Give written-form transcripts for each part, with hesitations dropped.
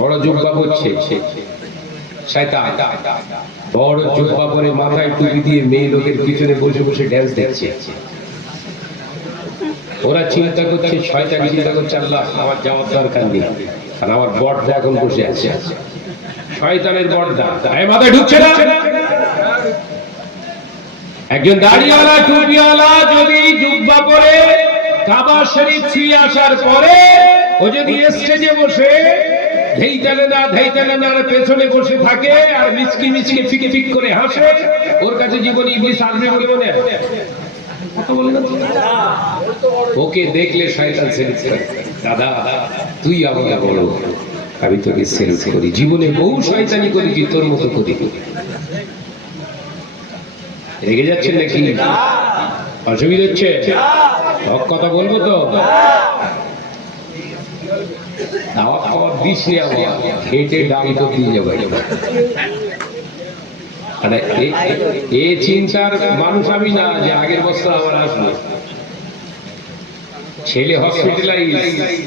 বড় জুব্বা পরছে শয়তান, বড় জুব্বা পরে মাথায় টুপি দিয়ে মেয়ে লোকের পিছনে বসে বসে ড্যান্স দেখছে। ওরা চিন্তা করছে, শয়তান চিন্তা করছে আল্লাহ আমার যাওয়ার দরকার নেই, কারণ আমার বড়দা এখন বসে আছে। শয়তানের বড়দা মাথায় ঢুকছে না। একজন দাড়িওয়ালা টুপিওয়ালা যদি জুব্বা পরে কাবা শরীফ ছুঁয়ে আসার পরে ও যদি স্টেজে বসে ধেইতালে না পেছনে বসে থাকে আর মিচকি মিচকি ফিকে ফিক করে হাসে, ওর কাছে জীবনে ইবলিস আসবে বলে মনে হয়? ওকে দেখলে শয়তান সেলুট করে, দাদা তুই আমাকে বড়, আমি তোকে সেলুট করি, জীবনে বহু শয়তানি করেছি, তোর মতো করি। রেগে যাচ্ছেন নাকি? অসুবিধা হচ্ছে? হক কথা বলবো তো? দাওয়া খাওয়ার দিস নি, আমার হেঁটে ডাল তো দিয়ে যাবো। এই চিন্তার মানুষ আমি না যে আগের বছর আমার আসবে। ছেলে হসপিটালাইজ,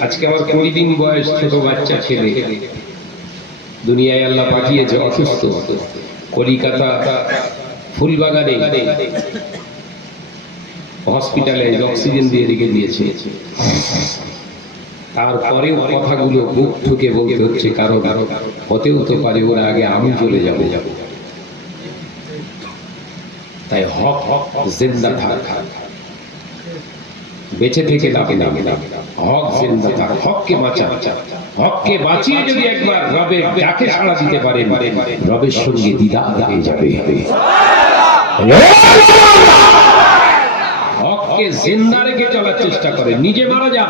আজকে আমার 20 দিন বয়স, ছোট বাচ্চা ছেলে দুনিয়ায় আল্লাহ পাঠিয়েছে অসুস্থ। কলিকাতা ফুলবাগানে হসপিটালে অক্সিজেন দিয়ে রেখে দিয়েছে। তারপরেও কথাগুলো বুক ঠুকে বলতে হচ্ছে, কারণ হতেও তো পারে ওরা আগে আমি চলে যাবো। তাই হক জিন্দা থাক, বেঁচে থেকে লাভ না, হক জিন্দা থাক, হককে বাঁচা। হককে বাঁচিয়ে যদি একবার রবের ডাকে সাড়া দিতে পারে, রবের সঙ্গে দিদার হয়ে যাবে। হককে জিন্দা রেখে চলার চেষ্টা করে, নিজে মারা যা,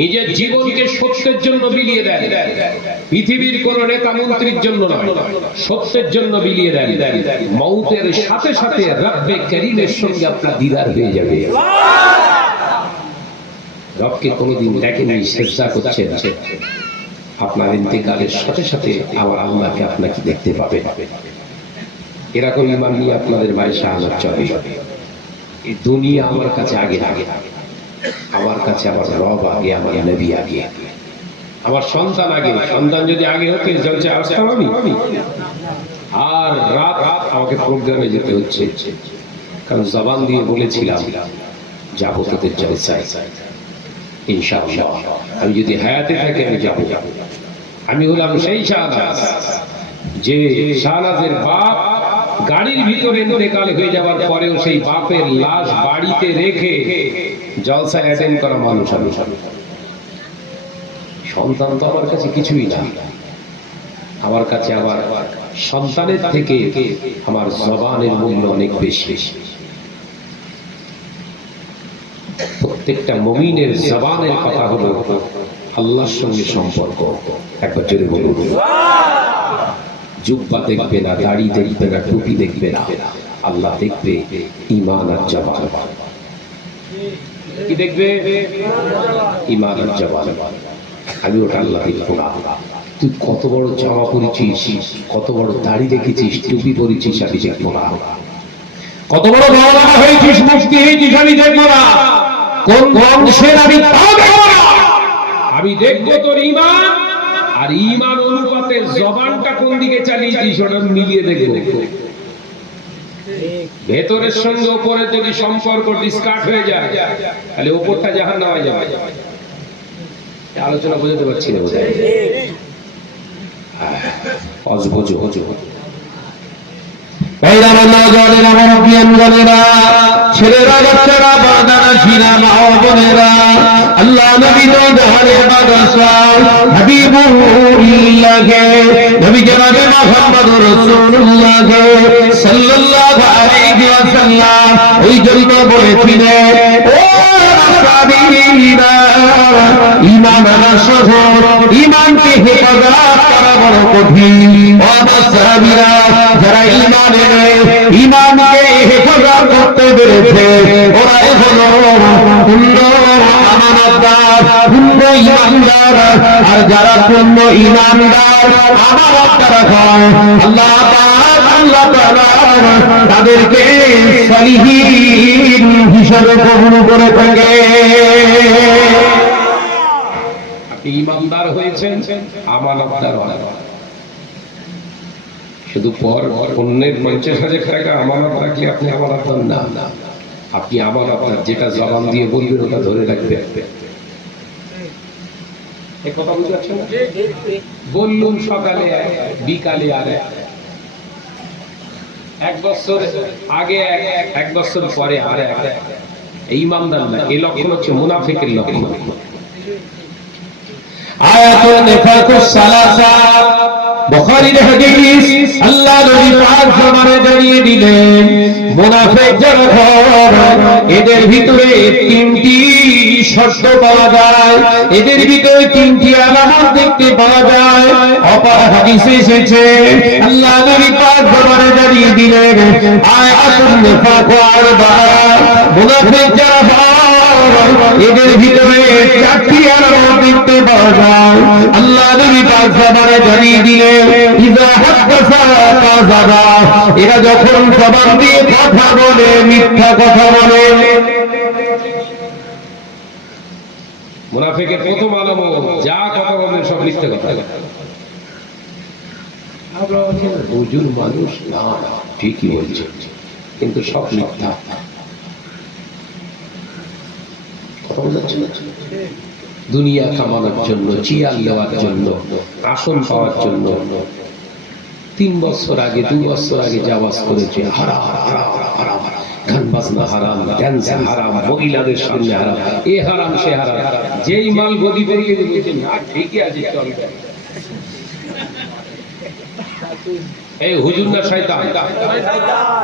নিজের জীবনকে সত্যের জন্য বিলিয়ে দেন। পৃথিবীর কোন নেতা মন্ত্রীর জন্য নয়, সত্যের জন্য বিলিয়ে দেন। মৌতের সাথে সাথে রব্বে করিমের সঙ্গে আপনার দিদার হয়ে যাবে। রবকে কোনদিন দেখেনি, সেজদা করছেন, আপনার ইন্তেকালের সাথে সাথে আমার আল্লাহকে আপনাকে দেখতে পাবে। এরকম ইমান নিয়ে আপনাদের মায়ের শাহাদাত চলে। এই দুনিয়া আমার কাছে আগে, আমার কাছে আমার রব আগে, আমার নবী আগে, আমার সন্তান আগে। সন্তান যদি আগে হতে জলসে আসতাম আমি, আর রাত আমাকে প্রোগ্রামে যেতে হচ্ছে, কারণ জবান দিয়ে বলেছিলাম যাবো তোদের জলসায় ইনশাআল্লাহ। আমি যদি হায়াতে থাকি আমি যাবো। আমি হলাম সেই শাহনাজ, যে শাহনাজের বাপ গাড়ির ভিতরে ইন্তেকাল হয়ে যাওয়ার পরেও সেই বাপের লাশ বাড়িতে রেখে জলসায় অ্যাটেন্ড করা মানুষ। আমি সন্তান তো আমার কাছে কিছুই না, আমার কাছে আমার সন্তানের থেকে আমার জবানের মূল্য অনেক বেশি। প্রত্যেকটা মুমিনের জবানের কথা হলো আল্লাহর সঙ্গে সম্পর্ক। একবার জোরে বলুন। জুব্বা দেখবে না, দাড়ি দেখবে না, টুপি দেখবে না, আল্লাহ দেখবে ঈমান আর জবান। কি দেখবে? ঈমান আর জবান। আমি ওটা আল্লাহ দেখবো না। তুই কত বড় জামা পরেছিস, কত বড় দাড়ি রেখেছিস, টুপি পরেছিস, আমি দেখবো না। কত বড় মাওলানা হয়েছিস, মুফতি হয়েছিস, আমি দেখবো না। কোন বংশের আমি তাও দেখবো না। আমি দেখবো তোর ঈমান, আর ঈমান অনুপাতে জবানটা কোন দিকে চালিয়েছিস ওটা মিলিয়ে দেখবো। ভেতরের সঙ্গে উপরের যদি সম্পর্ক ডিসকাট হয়ে যায়, তাহলে উপরটা জাহান্নামে হয়ে যাবে। আলোচনা বোঝাতে পারছি না বোধহয়? ছেলেরা, বাচ্চারা, বাদানা, ঝিনা, মা ও বোনেরা, আল্লাহ নবী হাবিবুল্লাহকে, নবী জনাবে মুহাম্মদুর রাসূলুল্লাহ সাল্লাল্লাহু আলাইহি ওয়াসাল্লাম ওই জন্য বলেছিলেন, ও সাহাবীরা, ঈমান আনার শহর, ঈমানকে হেফাজত করা বড় কঠিন। ও সাহাবীরা, যারা ঈমানকে হেফাজত করতে পেরেছে, ওরাই হলো পূর্ণ আমানতদার, পূর্ণ ঈমানদার। আর যারা পূর্ণ ঈমানদার, আমানতদার হয়, আল্লাহ তাআলা তাদেরকে সালিহিন হিসেবে কবুল করে থাকে। ইমানদার হয়েছেন, আমানতদার হন। শুধু পর অন্যের 50,000 টাকা আমানত রাখলে আপনি আমানতদার না, আপনি আমানতদার। যেটা জবান দিয়ে বলবেন ওটা ধরে রাখবেন। এই কথা বুঝতে পারছেন? বললুম সকালে বিকালে আর এক বছর আগে এক বছর পরে আর এই ইমানদার না। এই লক্ষণ হচ্ছে মুনাফিকের লক্ষণ। আয়াতুল নিফাকুস সালাসা, বুখারীর হাদিস। আল্লাহ নবী পাক আমাদের জানিয়ে দিলেন মুনাফিক যারা হয় এদের ভিতরে তিনটি শর্ত পাওয়া যায়, এদের ভিতরে তিনটি আলামত দেখতে পাওয়া যায়। অপর হাদিসে এসেছে আল্লাহ নবী পাক আমাদের জানিয়ে দিলেন আয়াতুল নিফাক আরবা, মুনাফিক যারা হয় এদের ভিতরে চারটি আলামত দেখতে পাওয়া যায়। আল্লাহ নবী পাক আমাদের জানিয়ে দিলেন ইযা হাদাসা কাযাবা, এরা যখন জবান দিয়ে কথা বলে মিথ্যা কথা বলে। মুনাফিকের প্রথম আলামত যা কথা বলেন সব মিথ্যা কথা। আমরা হুজুর মানুষ না, ঠিকই বলছে, কিন্তু সব মিথ্যা কথা বলছে। দুনিয়া কামানোর জন্য, চিয়ার নেওয়ার জন্য, আসন পাওয়ার জন্য 3 বছর আগে 2 বছর আগে জাওয়াজ করেছে হারাম হারাম হারাম, গান বাজনা হারাম, ড্যান্স হারাম, মহিলাদের সামনে হারাম, এ হারাম সে হারাম। যেই মাল গদি বেরিয়ে দিয়েছে না, ঠিকই আছে চলবে। এই হুজুর না শয়তান?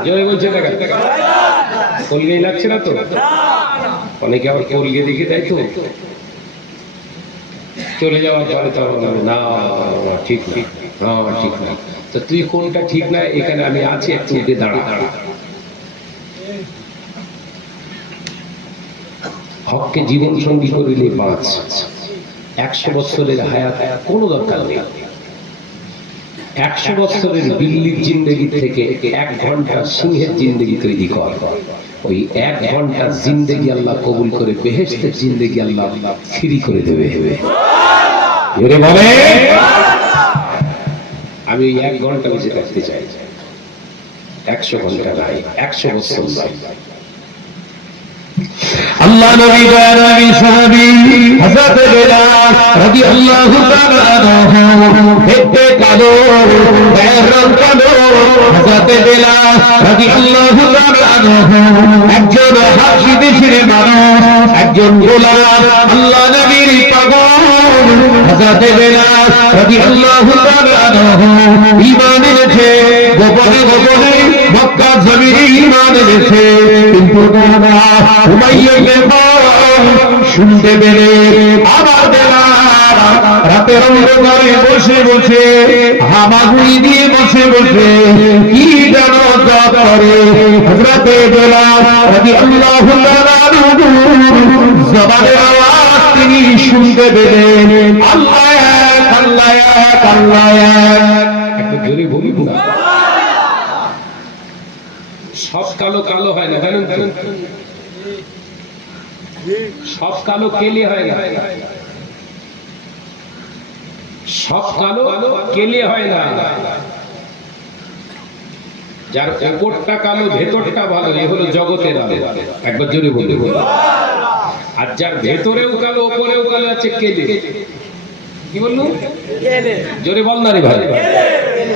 জয় বলছে দেখা কলগেই লাগছে না তো? অনেকে আবার কলগে দেখে দেয় তো, চলে যাওয়ার পরে তো না ঠিক ঠিক না, ঠিক না। তো তুই কোনটা ঠিক না? এখানে আমি আছি, একটু উঠে দাঁড়া। হককে জীবন সঙ্গী করিলে 5, 100 বছরের হায়াত কোনো দরকার নেই। 100 বছরের বিল্লির জিন্দেগি থেকে 1 ঘন্টা সিংহের জিন্দেগি তৈরি কর। ওই 1 ঘন্টা জিন্দেগি আল্লাহ কবুল করে বেহেশতের জিন্দেগি আল্লাহ ফ্রি করে দেবে। আমি 1 ঘন্টা বেঁচে থাকতে চাই, 100 ঘন্টা নাই, 100 বছর নাই। আল্লাহ নবী নবী সাহাবী হযরত বেলাল রাদিয়াল্লাহু তাআলা আনহু দেখতে কালো, গায়ের কালো। হযরত বেলাল রাদিয়াল্লাহু তাআলা আনহু একজন হাবশী দেশের মানুষ, একজন গোলাম, আল্লাহ নবীর পাগল। হযরত বেলাল রাদিয়াল্লাহু তাআলা আনহু ঈমান এনেছে, গোপনে গোপনে মক্কা জমিনে ঈমান এনেছে। কিন্তু উমাইয়াকে শুনতে পেরে আবার বেলাল রাতের অন্ধকারে বসে বসে, হামাগুড়ি দিয়ে বসে বসে কি যেন জপ করে। হযরত বেলাল রাদিয়াল্লাহু তাআলা আনহু জবানের আওয়াজ তিনি শুনতে পেলেন, আল্লাহ এক, আল্লাহ এক, আল্লাহ এক। একটু জোরে বলুন না। সব কালো কালো হয় না, জানেন তো? সব কালো কেলে হয় না, সব কালো কেলে হয় না। যার উপরটা কালো ভেতরটা ভালো, এ হলো জগতের আলো। একবার জোরে বলতে বলুন। আর যার ভেতরেও কালো উপরেও কালো আছে কেলে। কি বললু? জোরে বল না রে ভাই।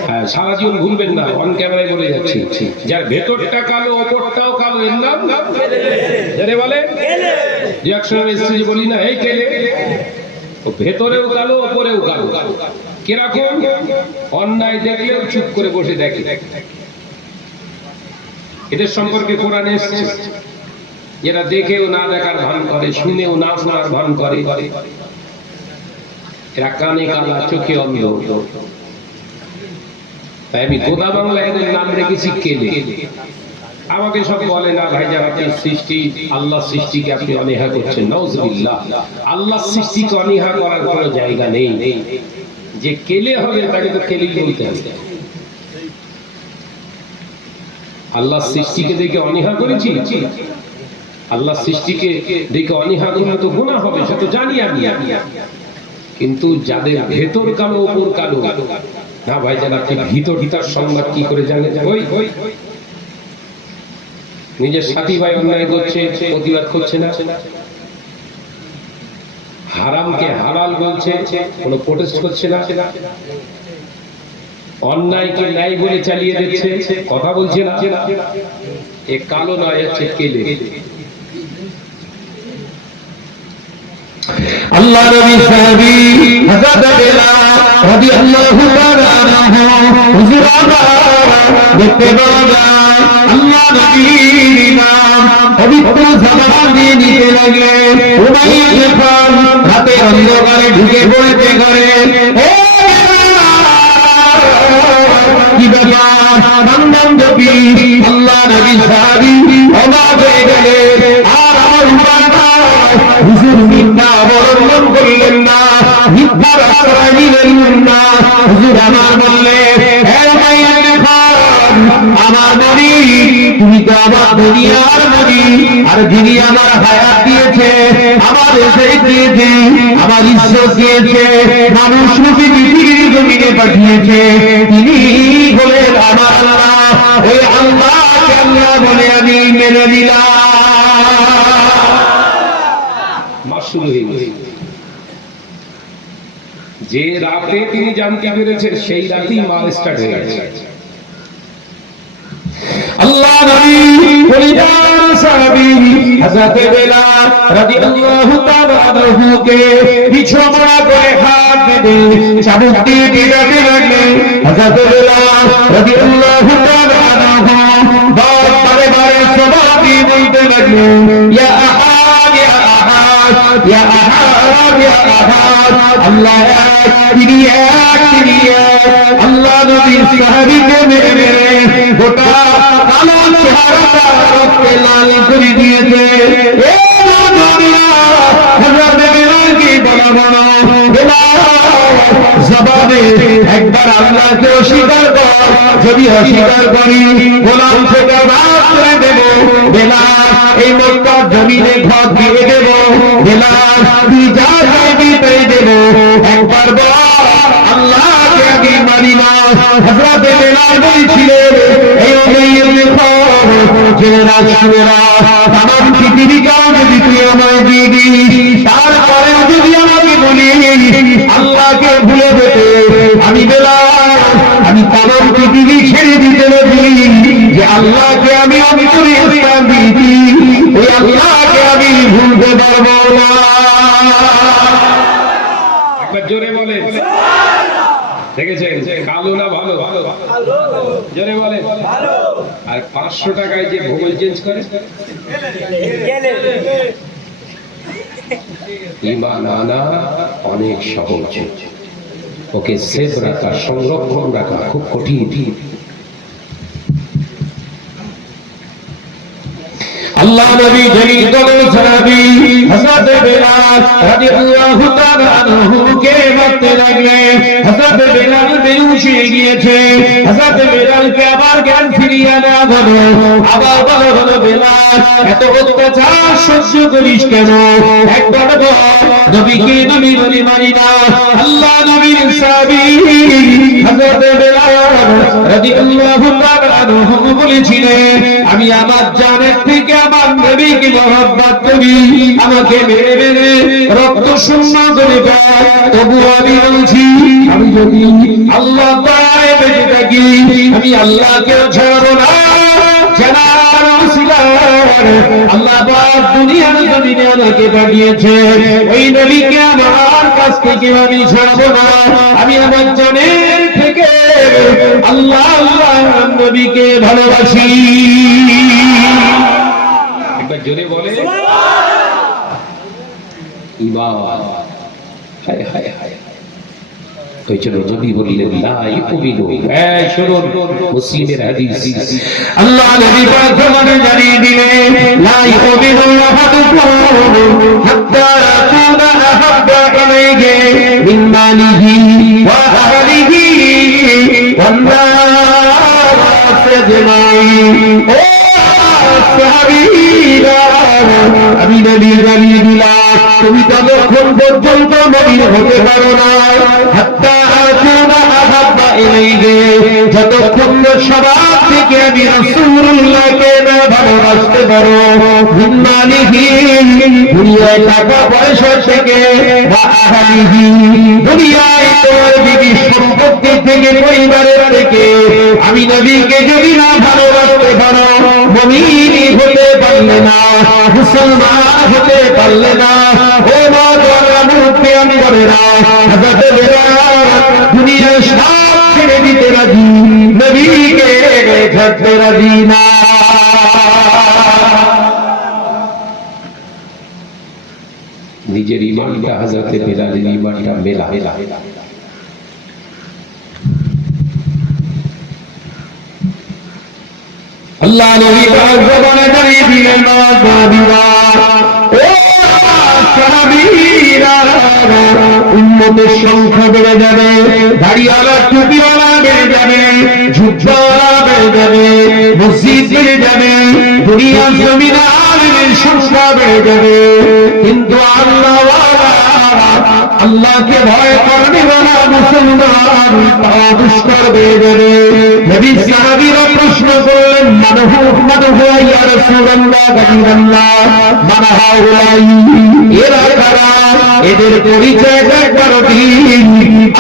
হ্যাঁ, সারা জীবন ভুলবেন না, অন ক্যামেরায় বলে যাচ্ছি। যার ভেতরটা কালো ওপরটাও কালো, এর নাম জোরে বলে রিঅ্যাকশনের স্টেজে বলি না, এই কেলে। ও ভেতরেও কালো ওপরেও কালো। কিরকম? অন্যায় দেখলেও চুপ করে বসে দেখে। এদের সম্পর্কে কোরআনে এসেছে, এরা দেখেও না দেখার ভান করে, শুনেও না শোনার ভান করে, এরা কানে কালা, চোখে অন্ধ। তাই আমি গোদা বাংলা এদের নাম রেখেছি কেলে। আমাকে সব বলে না ভাইজান আপনি সৃষ্টি, আল্লাহ সৃষ্টিকে আপনি অনীহা করছেন। নাউজুবিল্লাহ, আল্লাহ সৃষ্টিকে অনীহা করার কোনো জায়গা নেই। যে কেলে হবে তাকে তো কেলেই বলতে হবে। আল্লাহ সৃষ্টিকে দেখে অনীহা করেছি, আল্লাহ সৃষ্টিকে দেখে অনীহা করলে তো গুনাহ হবে, সে তো জানি আমি। কিন্তু যাদের ভেতর কালো উপর কালো, না ভাই যারা কি ভিতর সংবাদ কি করে জানে? ওই নিজের সাথী ভাই অন্যায় করছে, প্রতিবাদ করছে না, হারামকে হালাল বলছে, কোনো প্রোটেস্ট করছে না, অন্যায়কে ন্যায় বলে চালিয়ে দিচ্ছে, কথা বলছে না। এ কালো নয়, হচ্ছে কেলে। আল্লাহ নবী সাহাবী হযরত বেলাল রাদিয়াল্লাহু তাআলা আনহু হুজুরানা দেখতে পাওয়া আল্লাহ নবীর ইমাম পবিত্র জামা দিয়ে নিতে লাগলেন। উমাইয়া খান রাতে অন্ধকারে ঢুকে পড়েছে ঘরে। কি ব্যাপার বান্দন নবী? আল্লাহ নবী সাহাবী অবাক হয়ে গেলেন। আর আমার বাবা হুজুর মিথ্যা অবলম্বন করলেন না, মিথ্যার আশ্রয় নিলেন না। হুজুর আমার বললেন, হে উমাইয়া খান, আমার নবী, তুমি তো আমার দুনিয়ার নবী, আর যিনি আমার হায়াত দিয়েছে, আমার এসে দিয়েছে, আমার ইজ্জত দিয়েছে, মানুষ রূপী পৃথিবীর জমিনে পাঠিয়েছে, তিনি হলেন আমার আল্লাহ। ওই আল্লাহকে আল্লাহ বলে আমি মেনে নিলাম। শুরু হয়ে গেছে। যে রাতে তিনি জানতে পেরেছেন সেই রাতেই মাল স্টার্ট হয়ে গেছে। আল্লাহ নবী পরিবার সাহাবী হযরত বেলাল রাদিয়াল্লাহু তাআলা আনহুকে বিছানা করে হাত বেঁধে চাবুক দিয়ে পিটাতে লাগলেন। হযরত বেলাল রাদিয়াল্লাহু তাআলা আনহু বারে বারে সবাই বলতে লাগলেন, ইয়া আহাদ ইয়া আহাদ ইয়া আহাদ ইয়া আহাদ, আল্লাহ এক, তিনি এক, তিনি এক। আল্লাহ নবীর সাহাবীকে মেরে মেরে গোটা কালো চেহারাটা রক্তে লাল করে দিয়েছে। জবাবে একবার আল্লাহকে অস্বীকার কর, যদি অস্বীকার করি গোলাম থেকে বাদ করে দেব। বেলাল এই মক্কার জমিনে ঘর দিয়ে দেব। বেলাল তুই যা চাইবি তাই দেব। একবার বল আল্লাহকে আমি মানি না। হযরত বেলাল বলেছিলেন, এই তামাম পৃথিবীটাও যদি তুই আমায় দিয়ে দিস, তারপরেও যদি আমাকে বলি আল্লাহকে ভুলে যেতে, আমি বেলাল, আমি তামাম পৃথিবী ছেড়ে দিতে বলি যে আল্লাহকে আমি অন্তরে ইসলাম দিয়েছি, ওই আল্লাহকে আমি ভুলতে পারবো না। একবার জোরে বলেন। দেখেছেন কালো না ভালো? জোরে বলেন। আর 500 টাকায় যে ভূগোল চেঞ্জ করে, ঈমান আনা অনেক সহজ, ওকে সেভ রাখা, সংরক্ষণ রাখা খুব কঠিন। আল্লাহ নবী যেই দলের সাহাবী হযরত বেলাল রাদিয়াল্লাহু তাআলা আনহুকে মারতে লাগলেন। হযরত বেলাল বেহুশ হয়ে গিয়েছে। হযরত বেলালকে আবার জ্ঞান ফিরিয়ে আনা হলো। আবার বলা হলো, বেলাল এত অত্যাচার সহ্য করিস কেন? একবার বল নবীকে নবী বলে মানি না। আল্লাহ নবীর সাহাবী হযরত বেলাল রাদিয়াল্লাহু তাআলা আনহু বলেছিলেন, আমি আমার জানের থেকে আমার নবীকে মহব্বত করি, আমাকে মেরে মেরে রক্ত শূন্য করে দেয়, তবু আমি বলছি আমি যদি আল্লাহ পায়ে বেঁচে থাকি আমি আল্লাহকে ছাড়বো না। আল্লাহ পাক দুনিয়ার জমিনে আমাকে পাঠিয়েছে, ওই নবীকে আমার কাছ থেকে আমি ছাড়বো না। আমি আমার জানের থেকে আল্লাহ আল্লাহ নবীকে ভালোবাসি। একবার জোরে বলে ঈমান। হায় হায় হায়। ওই জন্য নবী বললেন লা ইউমিনু। এই শুনুন মুসলিমের হাদিস, আল্লাহ নবী পাক আমাদের জানিয়ে দিলেন, লা ইউমিনু আহাদুকুম হাত্তা ইয়াকুনা আহাব্বা ইলাইহি মিন মালিহি ওয়া আহলিহি ওয়ান নাস আজমাইন। ও সাহাবীরা, আমি নবী জানিয়ে দিলাম তুমি ততক্ষণ পর্যন্ত মুমিন হতে পারো না হাত্তা আকুনা আহাব্বা ইলাইহি, যতক্ষণ না সবার থেকে আমি রাসূলুল্লাহকে না ভালোবাসতে পারো, মিনমালিহি দুনিয়ায় টাকা পয়সা থেকে, ওয়া আহলিহি দুনিয়ায় তোমার বিবি সম্পত্তি থেকে, পরিবারের থেকে, আমি নবীকে যদি না ভালোবাসতে পারো মুমিন হতে পারলে না, মুসলমান হতে পারলে না। ও মা তোমরা মুক্তি আমি করে না, হযরত বেলাল দুনিয়ার সব ছেড়ে দিতে রাজি, নবীকে ছাড়তে রাজি না। নিজের ইমানটা হযরত বেলালের ইমানটা মেলা। আল্লাহ নবী পাক জবানে দাঁড়িয়ে দিলেন, নওয়াজবিরা ও সাহাবীরা, উম্মতের সংখ্যা বেড়ে যাবে, দাড়িওয়ালা টুপিওয়ালা বেড়ে যাবে, ঝুঁকওয়ালা বেড়ে যাবে, মসজিদ বেড়ে যাবে, দুনিয়ার জমিনে আলেমের সংখ্যা বেড়ে যাবে, কিন্তু আল্লাহকে ভয় করবে না মুসলমান তাও দুষ্কর বেড়ে যাবে। নবী সাহাবীরা প্রশ্ন করলেন, মানহু ইয়া রাসূলুল্লাহ, গায়রুল্লাহ, মান হাউলাই, এরা কারা, এদের পরিচয় একবার দিন।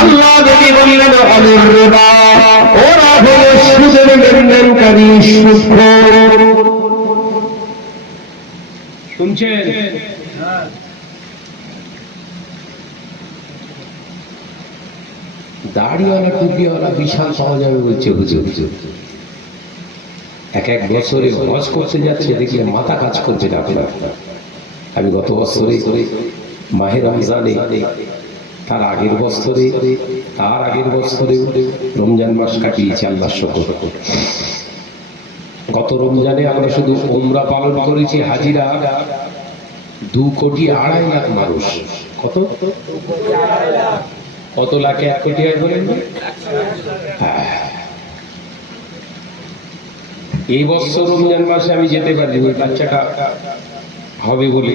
আল্লাহ নবী বললেন, আলেম রিবা, ওরা হলো সুদের লেনদেনকারী, সুদখোর। শুনছেন? দাড়িওয়ালা টুপিওয়ালা বিশাল পাওয়া যাবে বলছে হুজুর। এক বছরে হজ করতে যাচ্ছে, দেখলে মাথা কাজ করছে না আপনার। আমি গত বছরে মাহে রমজানে, তার আগের বছরে রমজান মাস কাটিয়েছি আল্লাহর শুকর। গত রমজানে আমরা শুধু উমরা পালন করেছি, হাজিরা 2,2.5 লাখ মানুষ। কত লাখে 1 কোটি হয় বলেন? এই বছর রমজান মাসে আমি যেতে পারি, ওই বাচ্চাটা হবে বলে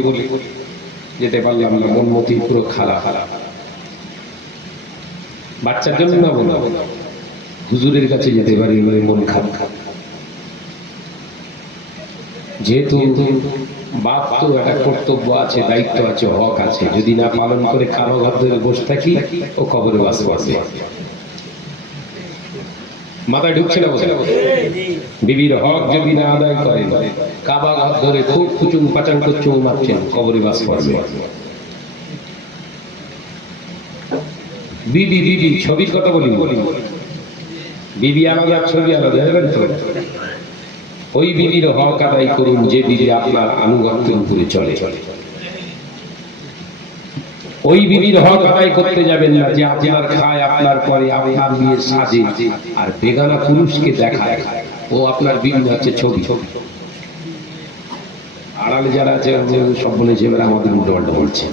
যেতে পারলাম না, মন মতি পুরো খালা। বাচ্চার জন্য না বলো, হুজুরের কাছে যেতে পারি মন খারাপ। যেহেতু বাপ তো একটা কর্তব্য আছে, দায়িত্ব আছে, হক আছে, যদি না পালন করে কারো ঘর ধরে বসে থাকি ও কবরে বাস করবে। মাথায় ঢুকছে না? বিবির হক যদি না আদায় করেন, কাবা ঘর ধরে খুব কুচুম পাচাং কুচুম মারছেন, কবরে বাস করবে। বিবি ছবির কথা বলি, বিবি আলাদা, ছবি আলাদা, জানেন তো? ওই বিবির হক আদায় করুন যে বিবি আপনার আনুগত্যের উপরে চলে। ওই বিবির হক আদায় করতে যাবেন না যে আপনার খায়, আপনার পরে, আপনার বিয়ে সাজে, আর বেগানা পুরুষকে দেখায় ও আপনার বিবি হচ্ছে ছবি। আড়ালে যারা আছে সব বলেছে, এবার আমাদের উল্টো পাল্টা বলছে।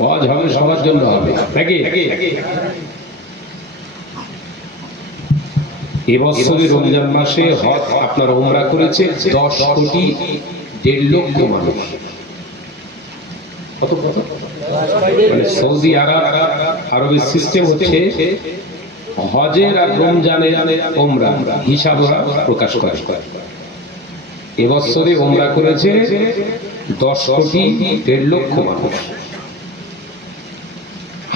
হজ হবে সবার জন্য হবে নাকি? এবছরের রমজান মাসে হজ আপনার উমরা করেছে 10,1.5 লক্ষ মানুষ। মানে সৌদি আরবের সিস্টেম হচ্ছে হজের আর রমজানের উমরা হিসাব ওরা প্রকাশ করে। এবছরে উমরা করেছে 10,1.5 লক্ষ মানুষ।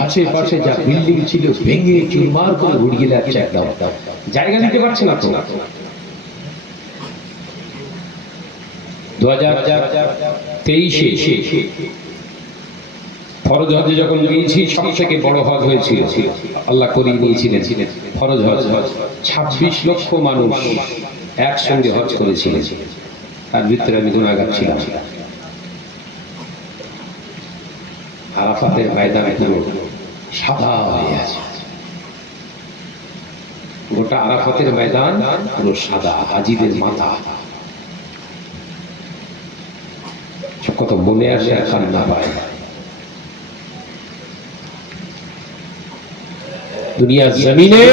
আশেপাশে যা বিল্ডিং ছিল ভেঙে চুরমার করে উড়িয়ে যাচ্ছে, একদম জায়গা দিতে পারছে না তো। 2023-এ ফরজ হজে যখন গিয়েছি, সব থেকে বড় হজ হয়েছিল, আল্লাহ করিয়ে নিয়েছিলেন ফরজ হজ। 26 লক্ষ মানুষ একসঙ্গে হজ করেছিলেন, তার ভিতরে আমি গুনাহগার ছিলাম। আরাফাতের ময়দান পুরো সাদা হয়ে আছে, গোটা আরাফাতের ময়দান পুরো সাদা, হাজিদের মাথা। কত মনে আসে আর কান্না পায়। দুনিয়ার জমিনে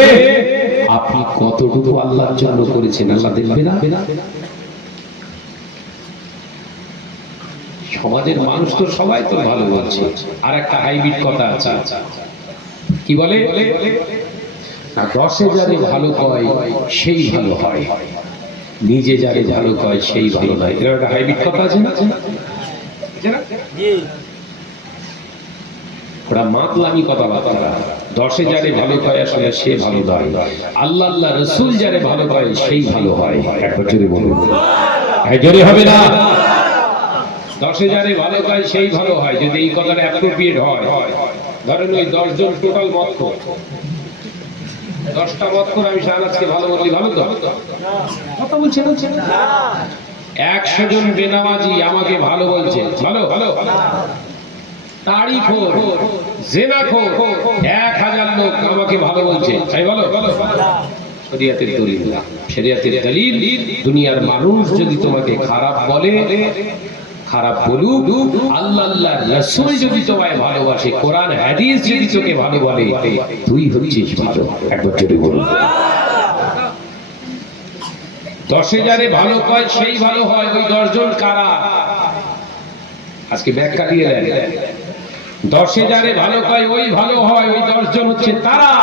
আপনি কতটুকু আল্লাহর জন্য করেছেন আল্লাহ দেখবে না? সমাজের মানুষ তো সবাই তো ভালো বলছে, আর একটা হাইব্রিড কথা আছে, কি বলে, 10 যারে ভালো কয় সেই ভালো হয়, নিজে যারে ভালো কয় সেই ভালো নয়। এর একটা হাইব্রিড কথা আছে না, ওরা মাতলামি কথাবার্তা। 10 যারে ভালো কয় আসলে সে ভালো নয়, আল্লাহ আল্লাহ রসুল যারে ভালো কয় সেই ভালো হয়। একবার জোরে বলুন, জোরে হবে না? 10 যারে ভালো কয় সেই ভালো হয়, যদি এই কথাটা অ্যাপ্রোপ্রিয়েট হয়। ধরেন ওই 10 জন টোটাল মত, 10টা মত করে আমি শাহনাজকে ভালো বলি, ভালো তো কথা বলছেন? 100 জন বেনামাজি আমাকে ভালো বলছে, ভালো ভালো। তারিখোর, জেনাখোর 1000 লোক আমাকে ভালো বলছে, তাই বলো। শরিয়াতের দলিল, শরিয়াতের দলিল, দুনিয়ার মানুষ যদি তোমাকে খারাপ বলে, খারাপ বলুক, আল্লাহ আল্লাহ রাসূল যদি তোমায় ভালোবাসে, কোরআন হাদিস যদি তোকে ভালো বলে, তুই হচ্ছিস ভালো। একবার জোরে বলুন। 10 যারে ভালো কয় সেই ভালো হয়। ওই 10 জন কারা? আজকে ব্যাখ্যা দিয়ে দেন। 10 যারে ভালো কয় ওই ভালো হয়, ওই 10 জন হচ্ছে তারা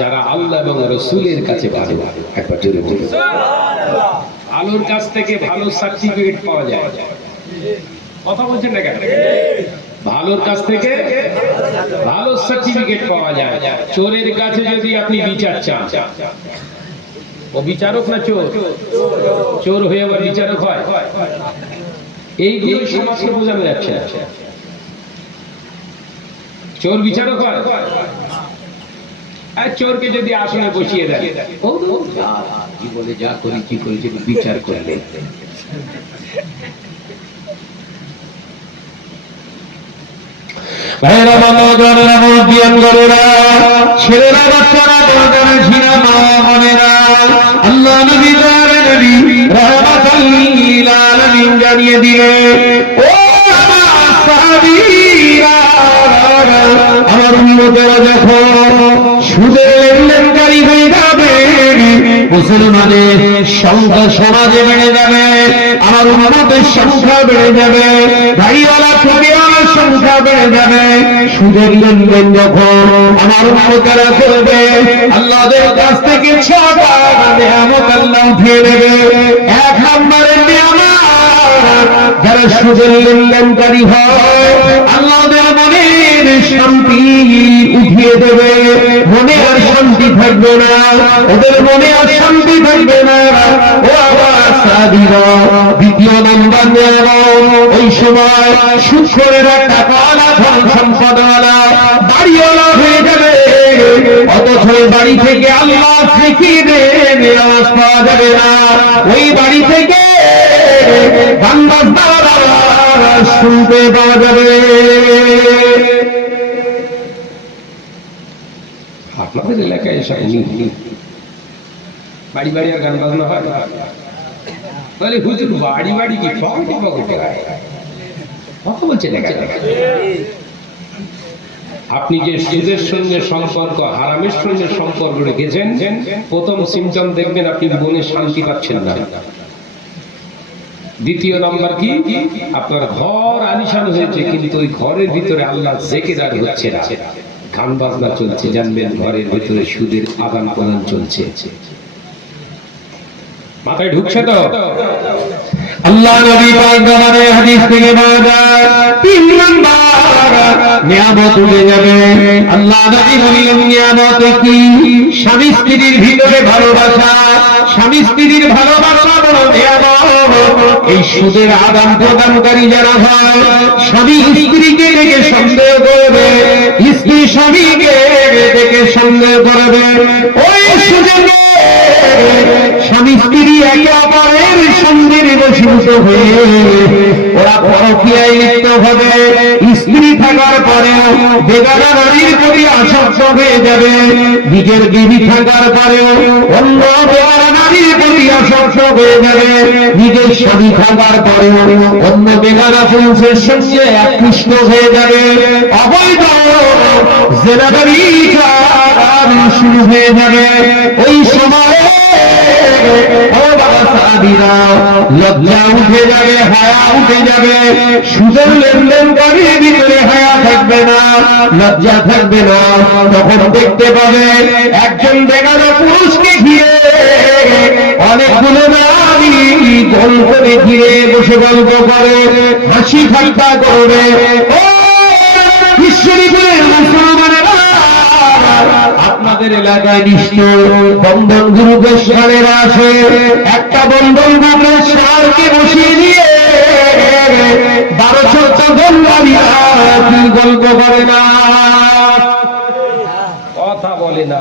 যারা আল্লাহ এবং রাসূলের কাছে ভালো। একবার জোরে বলুন। আলোর কাছ থেকে ভালো সার্টিফিকেট পাওয়া যায়, কথা বলছেন না কেন? ভালোর কাছ থেকে ভালো সার্টিফিকেট পাওয়া যায়। চোরের কাছে যদি আপনি বিচার চান, ও বিচারক না চোর? চোর হয়ে আবার বিচারক হয়? এইগুলো সমাজকে বোঝানো যাচ্ছে। চোর বিচারক হয়? আর চোরকে যদি আসনে বসিয়ে দেয়, জীবনে যা করি কি করি বিচার করলে, ভাইরা মনোজনেরা মুরব্বিয়ান গরেরা, ছেলেরা বাচ্চারা দরজারে ঝিনা মা বোনেরা, আল্লাহ নবী তার নবী রাহমাতাল লিল আলামিন জানিয়ে দিলে, ও আমার সাহাবীরা, আমার উম্মতেরা যখন সুদের লেনদেনকারী হয়ে যাবে, মুসলমানের সংখ্যা সমাজে বেড়ে যাবে, আমার উম্মতের সংখ্যা বেড়ে যাবে, ভাইওয়ালা ঠকিওয়ালার সংখ্যা বেড়ে যাবে। সুদের লেনদেন যখন আমার উম্মতেরা করবে, আল্লাহর কাছ থেকে 6টা নিয়ামত আল্লাহ উঠিয়ে নেবে। 1 নম্বরের নিয়ামত, যারা সুদের লেনদেনকারী হয়, আল্লাহর মনের শান্তি উঠিয়ে দেবে। মনে আর শান্তি থাকবে না, ওদের মনে আর শান্তি থাকবে না। ও আমার সাথীরা, 2য় নম্বর নিয়ামত, ওই সময় সুখেরা টাকাওয়ালা, ধন সম্পদওয়ালা, বাড়িওয়ালা হয়ে যাবে, অথচ বাড়ি থেকে আল্লাহ জিকিরের আওয়াজ পাওয়া যাবে না। ওই বাড়ি থেকে গান বাজনার আওয়াজ শুনতে পাওয়া যাবে। আপনাদের এলাকায় এসব বাড়ি বাড়ি আর গান বাজনা হয়? তাহলে হুজুর বাড়ি বাড়ি কি পকেটে পকেটে হয়? কথা বলছেন না কেন? আপনি যে সুদের সঙ্গে সম্পর্ক, হারামের সঙ্গে সম্পর্ক রেখেছেন, প্রথম সিমটম দেখবেন আপনি মনে শান্তি পাচ্ছেন না। 2য় নম্বর কি, আপনার ঘর আলিশান হয়েছে, কিন্তু ওই ঘরের ভিতরে আল্লাহ জিকির আর হচ্ছে না, গান বাজনা চলছে, জানবেন ঘরের ভিতরে সুদের আদান প্রদান চলছে। মাথায় ঢুকছে তো? আল্লাহ নবী পাক আমাদের হাদিস থেকে পাওয়া যায়, 3 নাম্বার নিয়ামত উঠে যাবে। আল্লাহ নবী বললেন, নিয়ামত কি? স্বামী স্ত্রীর ভিতরে ভালোবাসা। স্বামী স্ত্রীর ভালোবাসা বড় নিয়ামত। এই সুদের আদান প্রদানকারী যারা হয়, স্বামী স্ত্রীকে দেখে সন্দেহ করবে, স্ত্রী স্বামীকে দেখে সন্দেহ করবে, ওই সুযোগে স্বামী স্ত্রী একে অপরের সঙ্গে বশীভূত হয়ে ওরা পরকীয়ায় লিপ্ত হবে। স্ত্রী থাকার পরেও বেগানা নারীর প্রতি আসক্ত হয়ে যাবে, নিজের বিবি থাকার পরেও অন্য বেগানা নারীর প্রতি আসক্ত হয়ে যাবে, নিজের স্বামী থাকার পরে অন্য বেগানা পুরুষের সঙ্গে আকৃষ্ট হয়ে যাবে, অবৈধ জেনাদারি শুরু হয়ে যাবে। ওই সময়ে লজ্জা উঠে যাবে, হায়া উঠে যাবে। সুদের লেনদেনকারীর ভিতরে হায়া থাকবে না, লজ্জা থাকবে না। তখন দেখতে পাবে একজন বেগানা পুরুষকে ঘিরে অনেকগুলো নারী গোল করে ঘিরে বসে গল্প করে, হাসি ঠাট্টা করবে। ও ঈশ্বরীপুরের মুসলমানেরা, আপনাদের এলাকায় নিশ্চয় বন্ধন গ্রুপের সারেরা আছে। একটা বন্ধন গ্রুপের সারকে বসিয়ে দিয়ে 12-14 জন নারীরা কি গল্প করে না, কথা বলে না।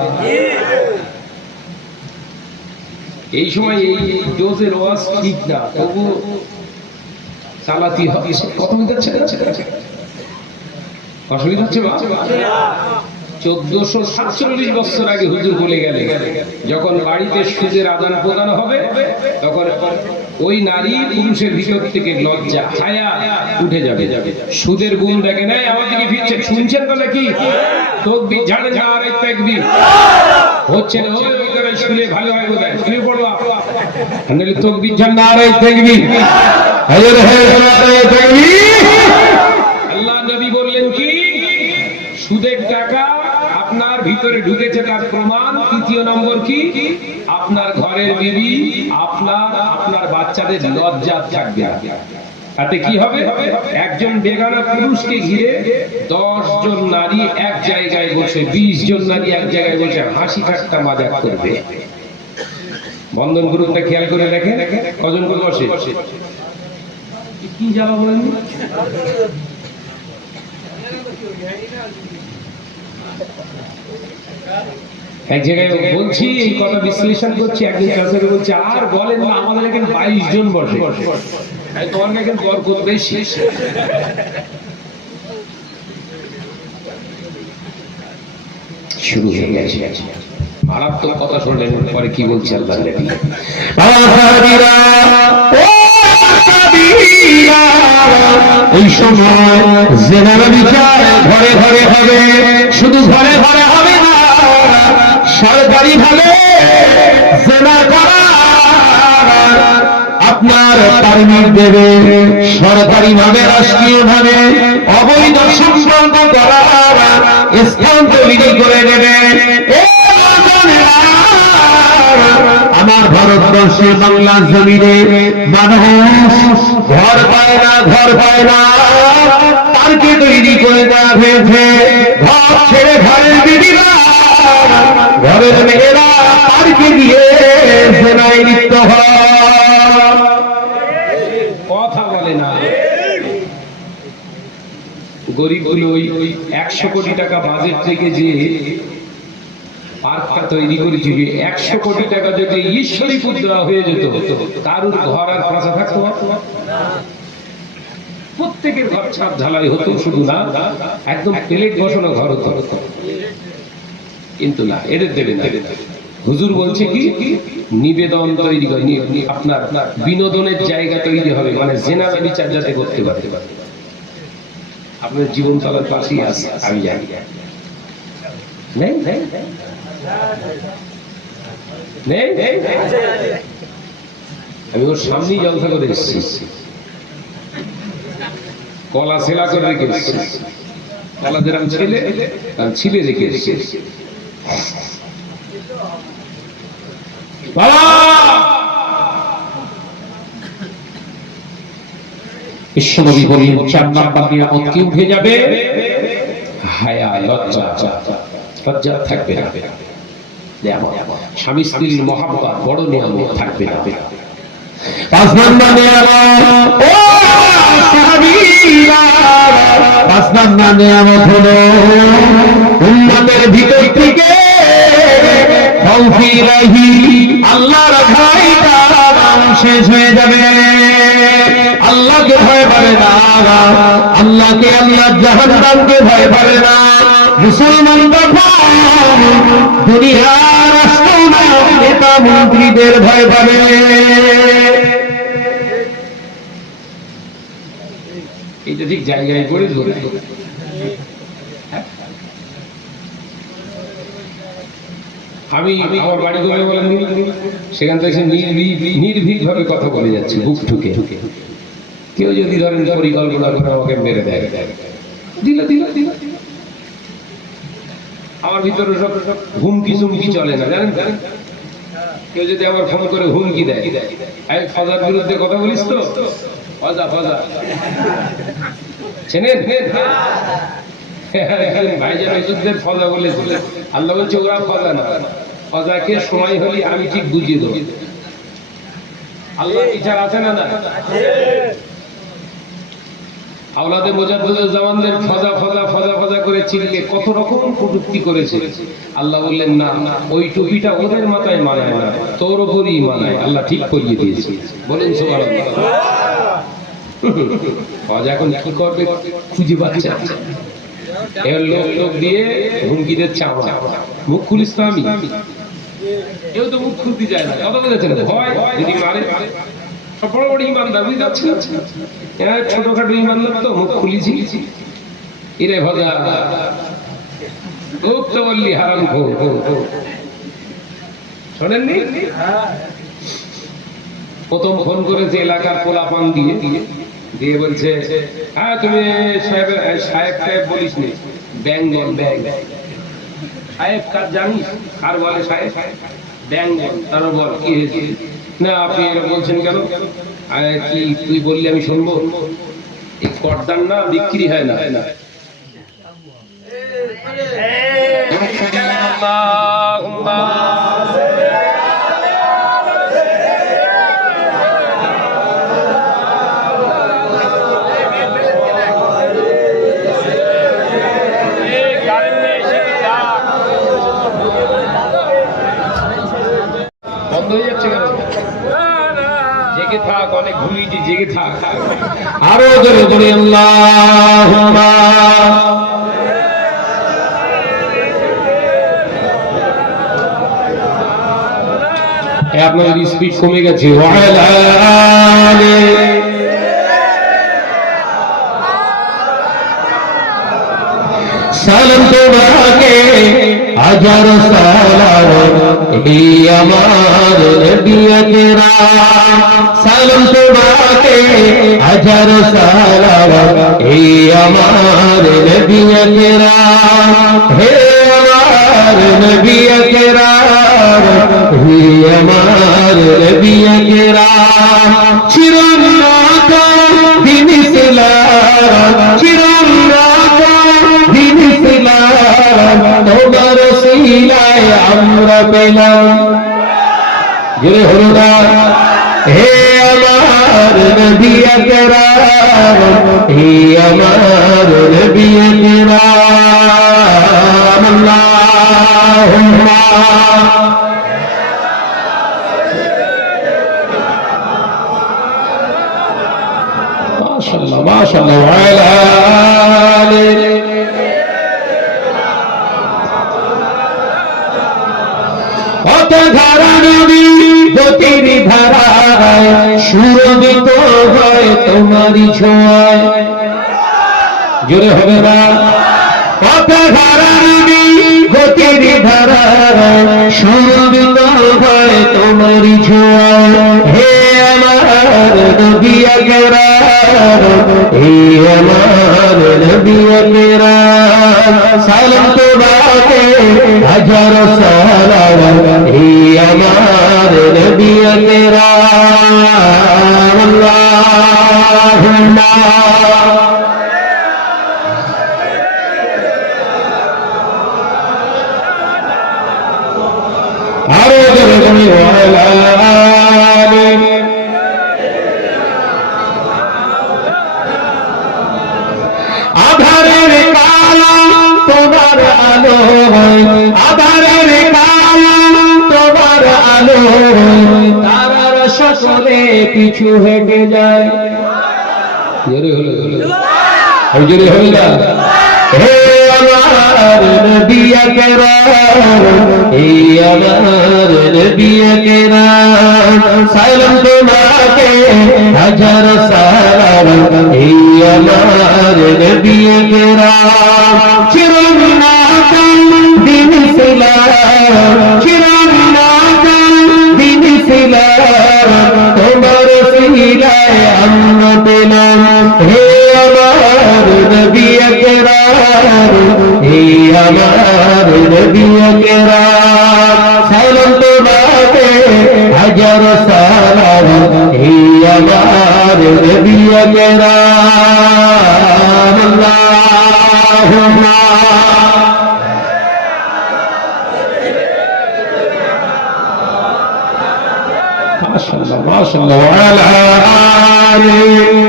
এই সময় এই ডোজের ওয়াজ ঠিক না, তবু চালাতে হবে। কথা বলতে অসুবিধা হচ্ছে? 1447 বছর আগে হুজুর বলে গেলে, যখন বাড়িতে সুদের আদান প্রদান হবে তখন ওই নারী পুরুষের ভিতর থেকে লজ্জা হায়া উঠে যাবে। সুদের গুণ দেখে নাই, আমাদেরকে ফিরছে। শুনছেন বলে কি তকবীর ঝাড়ে যাওয়ার এক তাকবীর হচ্ছে না? ওই করে শুনে ভালো হয় বোধহয়, শুনে পড়ো আপনাদের তকবীর ঝাড় না আর এক তাকবীর। আল্লাহ নবী বললেন কি, সুদের টাকা আপনার ভিতরে ঢুকেছে তার প্রমাণ। তৃতীয় নম্বর কি, আপনার ঘরের বিবি, আপনার বাচ্চাদের লজ্জা থাকবে না। তাতে কি হবে? একজন বেগানা পুরুষকে ঘিরে 10 জন নারী এক জায়গায় বসে, 20 জন নারী এক জায়গায় বসে হাসি ঠাট্টা মজাক করবে। বন্ধন গ্রুপটা খেয়াল করে দেখেন কজন করে বসে। কি জ্বালা বলেন? এক জায়গায় বলছি, এই কথা বিশ্লেষণ করছি, একদিন কাছে বলছে আর বলেন না, আমাদের এখানে 22 জন বসে, তোমার এখানে বরকত বেশি। শুরু হয়ে গেছে মারাত্মক কথা। শুনলেন পরে কি বলছে আল্লাহ নবী? এই সময় জেনার বিচার ঘরে ঘরে হবে, শুধু ঘরে ঘরে হবে না, সরকারি ভাবে জেনা করা আপনার পারমিট দেবে, সরকারি ভাবে রাষ্ট্রীয় ভাবে অবৈধ সম্পর্ক করার স্থান তৈরি করে দেবে। আমার ভারতবর্ষে বাংলার জমিনে মানুষ ঘর পায় না, ঘর পায় না, পার্কে তৈরি করে দেওয়া হয়েছে। ঘর ছেড়ে ঘরের দিদিরা, ঘরের মেয়েরা পার্কে গিয়ে সেনায় লিপ্ত হয়। কথা বলে না। গরিবগুলো ওই 100 কোটি টাকা বাজেট থেকে যে পার্কটা তৈরি করেছি, 100 কোটি টাকা যদি ঈশ্বরীপুর দেওয়া হয়ে যেত, কারুর ঘর আর ফাঁসা থাকতো না। প্রত্যেকের ঘর ছাদ ঢালাই হতো, শুধু না একদম প্লেট বসানো ঘর হতো। কিন্তু না, এদের দেবে না। হুজুর বলছে কি, নিবেদন তৈরি করে, আপনার বিনোদনের জায়গা তৈরি হবে, মানে জেনার বিচার যাতে করতে পারে। আপনার জীবন চলার পাশেই আছে, আমি জানি। আমি ওর সামনেই জলসা করে এসেছি, কলা সেলা করে রেখে এসেছি। কলা যেরকম ছিলে রেখে এসেছি। বিশ্বনবী বললেন 4 নাম্বার নিয়ামত কি উঠে যাবে? হায়া, লজ্জা। লজ্জা থাকবে না। স্বামী স্ত্রীর মহাব্বত বড় নিয়ামত থাকবে না। 5 নাম্বার নিয়ামত, ও সাহাবীরা, 5 নাম্বার নিয়ামত হলো উম্মতের ভিতর থেকে আল্লাহর ভয়টা শেষ হয়ে যাবে। আল্লাহকে ভয় পাবে না, আল্লাহকে, আল্লাহ জাহান্নামকে ভয় পাবে না, মুসলমান তখন দুনিয়ার রাষ্ট্রনায়ক নেতা মন্ত্রীদের ভয় পাবে। এটা ঠিক জায়গায় পড়ে ধরে। আমি আমার বাড়ি করে বলেন, সেখান থেকে নির্ভীক ভাবে কথা বলে যাচ্ছে বুক ঠুকে। কেউ যদি ধরেন পরিকল্পনা করে আমাকে মেরে দেয়, দিল দিল দিল, আমার ভিতরে সব হুমকি চুমকি চলে না, জানেন। কেউ যদি আমার ফোন করে হুমকি দেয়, এই ফজার বিরুদ্ধে কথা বলিস তো, ফজা ফজা চেনেন ভাইজান যুদ্ধের ফজা বলেছিল। আল্লাহ বলছে ওরা ফজা না, ফজাকে সময় হলে আমি ঠিক বুঝিয়ে দেবো। আল্লাহ বিচার আছে না? না। আওলাদে মুজাদ্দিদুজ্জামানদের ফজা ফজা ফজা ফজা করে চিনলে কত রকম কটূক্তি করেছে। আল্লাহ বললেন না, ওই টুপিটা ওদের মাথায় মানায় না, তোর উপরই মানায়। আল্লাহ ঠিক করিয়ে দিয়েছে। বলেন সুবহানাল্লাহ। ফজা এখন কি করবে খুঁজে পাচ্ছে। এর লোক দিয়ে হুমকি দিচ্ছে, মুখ খুলিস তো আমি। কেউ তো মুখ খুলতে যায় না, কথা বলেছেন। ভয় যদি মারে, সব বড় বড় ইমানদার বুঝতে পারছি না, ছোটখাটো ইমানদার তো মুখ খুলিছি। এরে ভজা খুব তো বললি হারাম খোর। শোনেননি? প্রথম ফোন করেছে এলাকার পোলাপান দিয়ে দিয়ে বলছে, হ্যাঁ তুমি সাহেব বলিস নি, ব্যাং বল ব্যাং। সাহেব কার জানিস? আর বলে সাহেব ব্যাং বল। তারা বল কি হয়েছে? না আপনি এরকম বলছেন কেন? কি তুই বললি আমি শুনবো? এই করদান না বিক্রি হয় না। বন্ধ হয়ে যাচ্ছে কেন? জেগে থাক, অনেক ভুলিয়েছি, জেগে থাক। আরো জোরে জোরে আল্লাহুম্মা। আপনাদের স্পিড কমে গেছে। সালাম তোমাকে হাজার সালাম হে আমার নবী আকরাম। সালাম তোমাকে হাজার সালাম হে আমার নবী আকরাম। হে আমার নবী আকরাম, হে আমার নবী আকরাম। চিরুন্নত দিন ইসলাম, চিরুন্নত দিন ইসলাম তোমার সিলায় আমরা পেলাম। জোরে হলো না? হে আমার নবী আকরাম, হে আমার নবী আকরাম। আল্লাহুম্মা মাশাআল্লাহ মাশাআল্লাহ। ওয়ালা আলিহি। কত ধারা নদী গতির ধারায় সুরভিত হয় তোমারই ছোঁয়ায়। জোরে হবে না? কত ধারা নদী গতির ধারায় সুরভিত হয় তোমারই ছোঁয়ায়। হে আমার নবী আকরাম, হে আমার নবী আকরাম। সালাম তোমাকে হাজার সালাম হে আমার নবী আকরাম। আল্লাহুম্মা আরো জোরে বলি ওয়ালা আলিহি। আধারের কালো তোমার আলো হয়, আধারের কালো তোমার আলো হয়, তারার সকলে পিছু হেঁটে যায়। জোরে হলো, জোরে হলো না? হে আমার নবী আকরাম, এই আমার নবী আকরাম, সালাম তোমাকে হাজার সালাম, এই আমার নবী আকরাম। চিরদিন দিন ইসলাম, চিরদিন দিন ইসলাম, তোমার সিলায় আমরা পেলাম। হে আমার নবী আকরাম, হে আমার নবী আকরাম, সালাম তোমাকে হাজার সালাম, হে আমার নবী আকরাম। আল্লাহুম্মা মাশাআল্লাহ মাশাআল্লাহ ওয়া আলা আলিহি।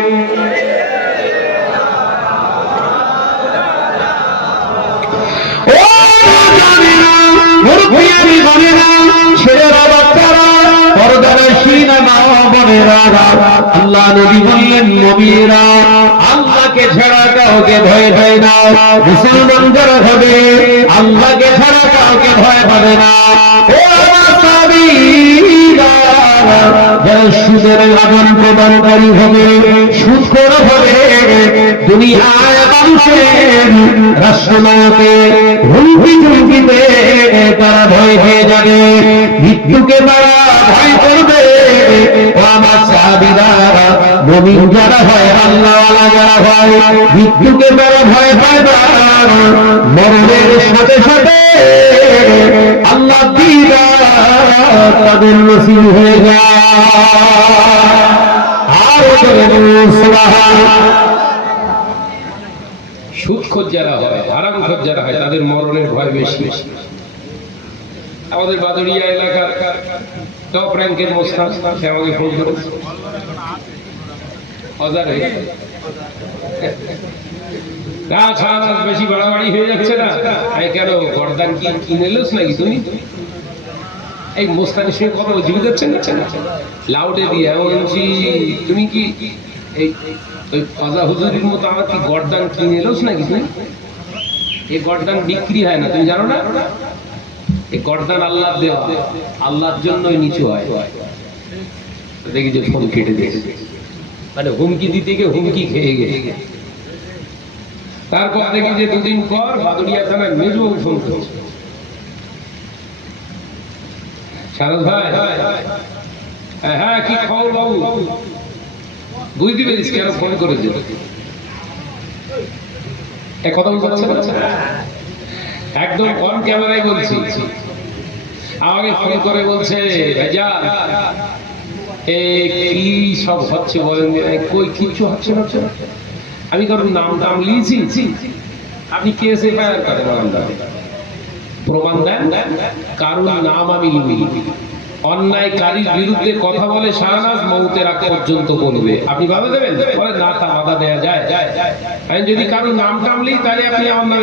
আল্লাহ নবী বললেন, নবীরা আল্লাহকে ছাড়া কাউকে ভয় পায় না, মুসলমান যারা হবে আল্লাহকে ছাড়া কাউকে ভয় পাবে না। ও আমার সাহাবীরা, যারা সুদের আদান প্রদানকারী হবে, সুদখোর হবে, দুনিয়ায় মানুষের রাষ্ট্রনায়কে হুমকি চুমকিতে তারা ভয় পেয়ে যাবে, মৃত্যুকে তারা ভয় করবে। ও আমার সাহাবীরা, মুমিন যারা হয়, আল্লাহওয়ালা যারা হয়, মৃত্যুকে তারা ভয় পায় না, মরণের সাথে সাথে আল্লাহ দিদার তাদের নসিব হয়ে যায়। আর সুদখোর যারা হয়, হারামখোর যারা হয়, তাদের মরণের ভয় বেশি। আমাদের বাদুড়িয়া এলাকার টপ র্যাঙ্কের মোস্তান, সে আমাকে ফোন করেছে, অজারে বেশি বাড়াবাড়ি হয়ে যাচ্ছে না, কেন গর্দান কি কিনে এলোস নাকি তুমি? এই মোস্তানের সঙ্গে কথা জীবিত যাচ্ছে না লাউডে দিয়ে বলছি, তুমি কি এই ওই অজা হুজুরির মতো আমার কি গর্দান কিনে এলোস নাকি তুমি? এই গর্দান বিক্রি হয় না, তুমি জানো না? এই গর্দান আল্লাহ দেওয়া, আল্লাহর জন্যই নিচু হয়। দেখি যে ফোন কেটে দিয়েছে, মানে হুমকি দিতে গিয়ে হুমকি খেয়ে গেছে। তারপর দেখি যে দুদিন পর বাদুড়িয়া থানার মেজবাবু ফোন করছে, শারদ ভাই, হ্যাঁ কি খবর বাবু? বুঝতে পেরেছি কেন ফোন করেছে। এই কথা বলতে পারছে একদম অন ক্যামেরায় বলছি। আমাকে ফোন করে বলছে, ভাইজান কি সব হচ্ছে বলেন? কই কিছু হচ্ছে না। আমি কারোর নাম টাম লিয়েছি, আপনি কেস এফআইআর করেন, প্রমাণ দেন, কারোর নাম আমি লিখি। অন্যায়কারীর বিরুদ্ধে কথা বলে শাহনাজ মৌতের আগ পর্যন্ত বলবে, আপনি বাধা দেবেন? বলে না, তা বাধা দেওয়া যায়। আমি যদি কারোর নাম টাম লিই, তাহলে আপনি আমার নাম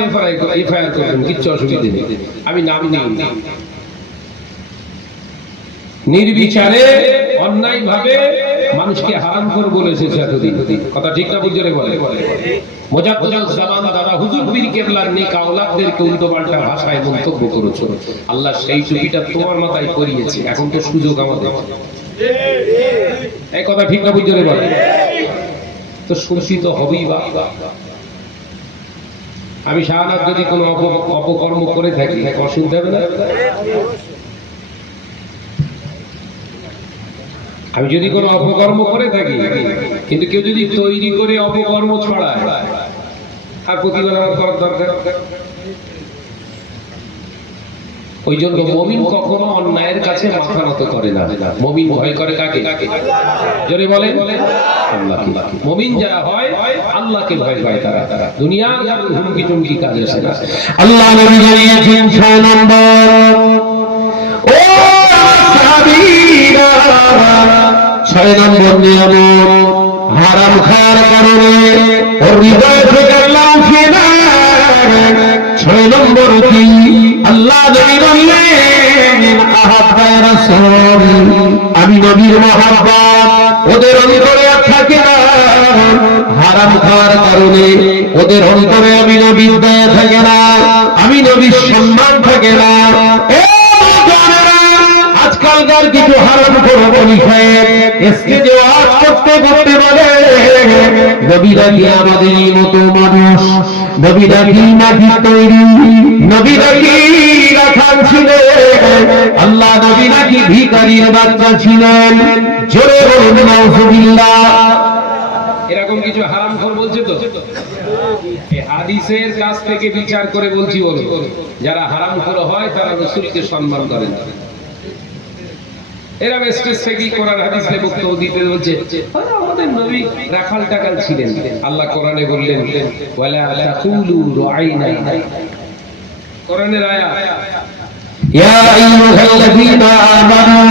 এফআইআর করবেন, কিচ্ছু অসুবিধা নেই। আমি নাম নিই, নির্বিচারে অন্যায় ভাবে মানুষকে হারাম করে বলেছে এতদিন। কথা ঠিক না? বুঝলে বলে মোজাদ্দেদুজ্জামান দাদা হুজুর পীর কেবলার নেক আওলাদদেরকে উল্টোপাল্টা ভাষায় মন্তব্য করেছো। আল্লাহ সেই টুপিটা তোমার মাথায় পরিয়েছে, এখন তো সুযোগ আমাদের। এই কথা ঠিক না? বুঝলে বলে তো শুনছি তো হবেই। বা আমি শাহনাজ যদি কোনো অপকর্ম করে থাকি, অসুবিধা হবে না? আমি যদি কোনো অপকর্ম করে থাকি, কিন্তু কেউ যদি তৈরি করে অপকর্ম ছড়ায়, আর প্রতিবাদ আমার করার দরকার। ওই জন্য মুমিন কখনো অন্যায়ের কাছে মাথা নত করে না। মুমিন ভয় করে কাকে? জোরে বলে আল্লাহ। মুমিন যারা হয় আল্লাহকে ভয় পায়, তারা দুনিয়ার হুমকি টুমকি কাজে আসে না। আল্লাহ নবী জানিয়েছেন 6 নম্বর, ও সাহাবীরা, 6 নম্বর নিয়ম, হারাম খাওয়ার কারণে ওর হৃদয় থেকে আল্লাহ উঠিয়ে নেন। 6 নম্বর কি? আল্লাহ নবী বললেন, আহাব্বা রাসূল, আমি নবীর মহব্বত ওদের অন্তরে থাকে না, হারাম হারাম খাওয়ার কারণে ওদের অন্তরে আমি নবীর দয়া থাকে না, আমি নবীর সম্মান থাকে না। আজকালকার কিছু হারাম খোর বলি স্টেজে ওয়াজ করতে করতে বলে নবীরা কি আমাদেরই মতো মানুষ, নবীরা কি মাটির তৈরি, নবীরা কি রাখাল ছিলেন, আল্লাহ নবী নাকি ভিখারির বাচ্চা ছিলেন। জোরে বলুন নাউজুবিল্লাহ। এরকম কিছু হারামখোর বলছে তো, এই হাদিসের কাছ থেকে বিচার করে বলছি, বলো যারা হারামখোর হয় তারা রাসূলকে সম্মান করে না। এরা স্টেজ থেকে কোরআন হাদিস নিয়ে বক্তব্য দিতে বলছে আমাদের নবী রাখাল টাকাল ছিলেন। আল্লাহ কোরআনে বললেন ওয়ালা তাকুলু রাইনা, কোরআনের আয়াত, ইয়া আইয়ুহাল্লাযীনা আমানু,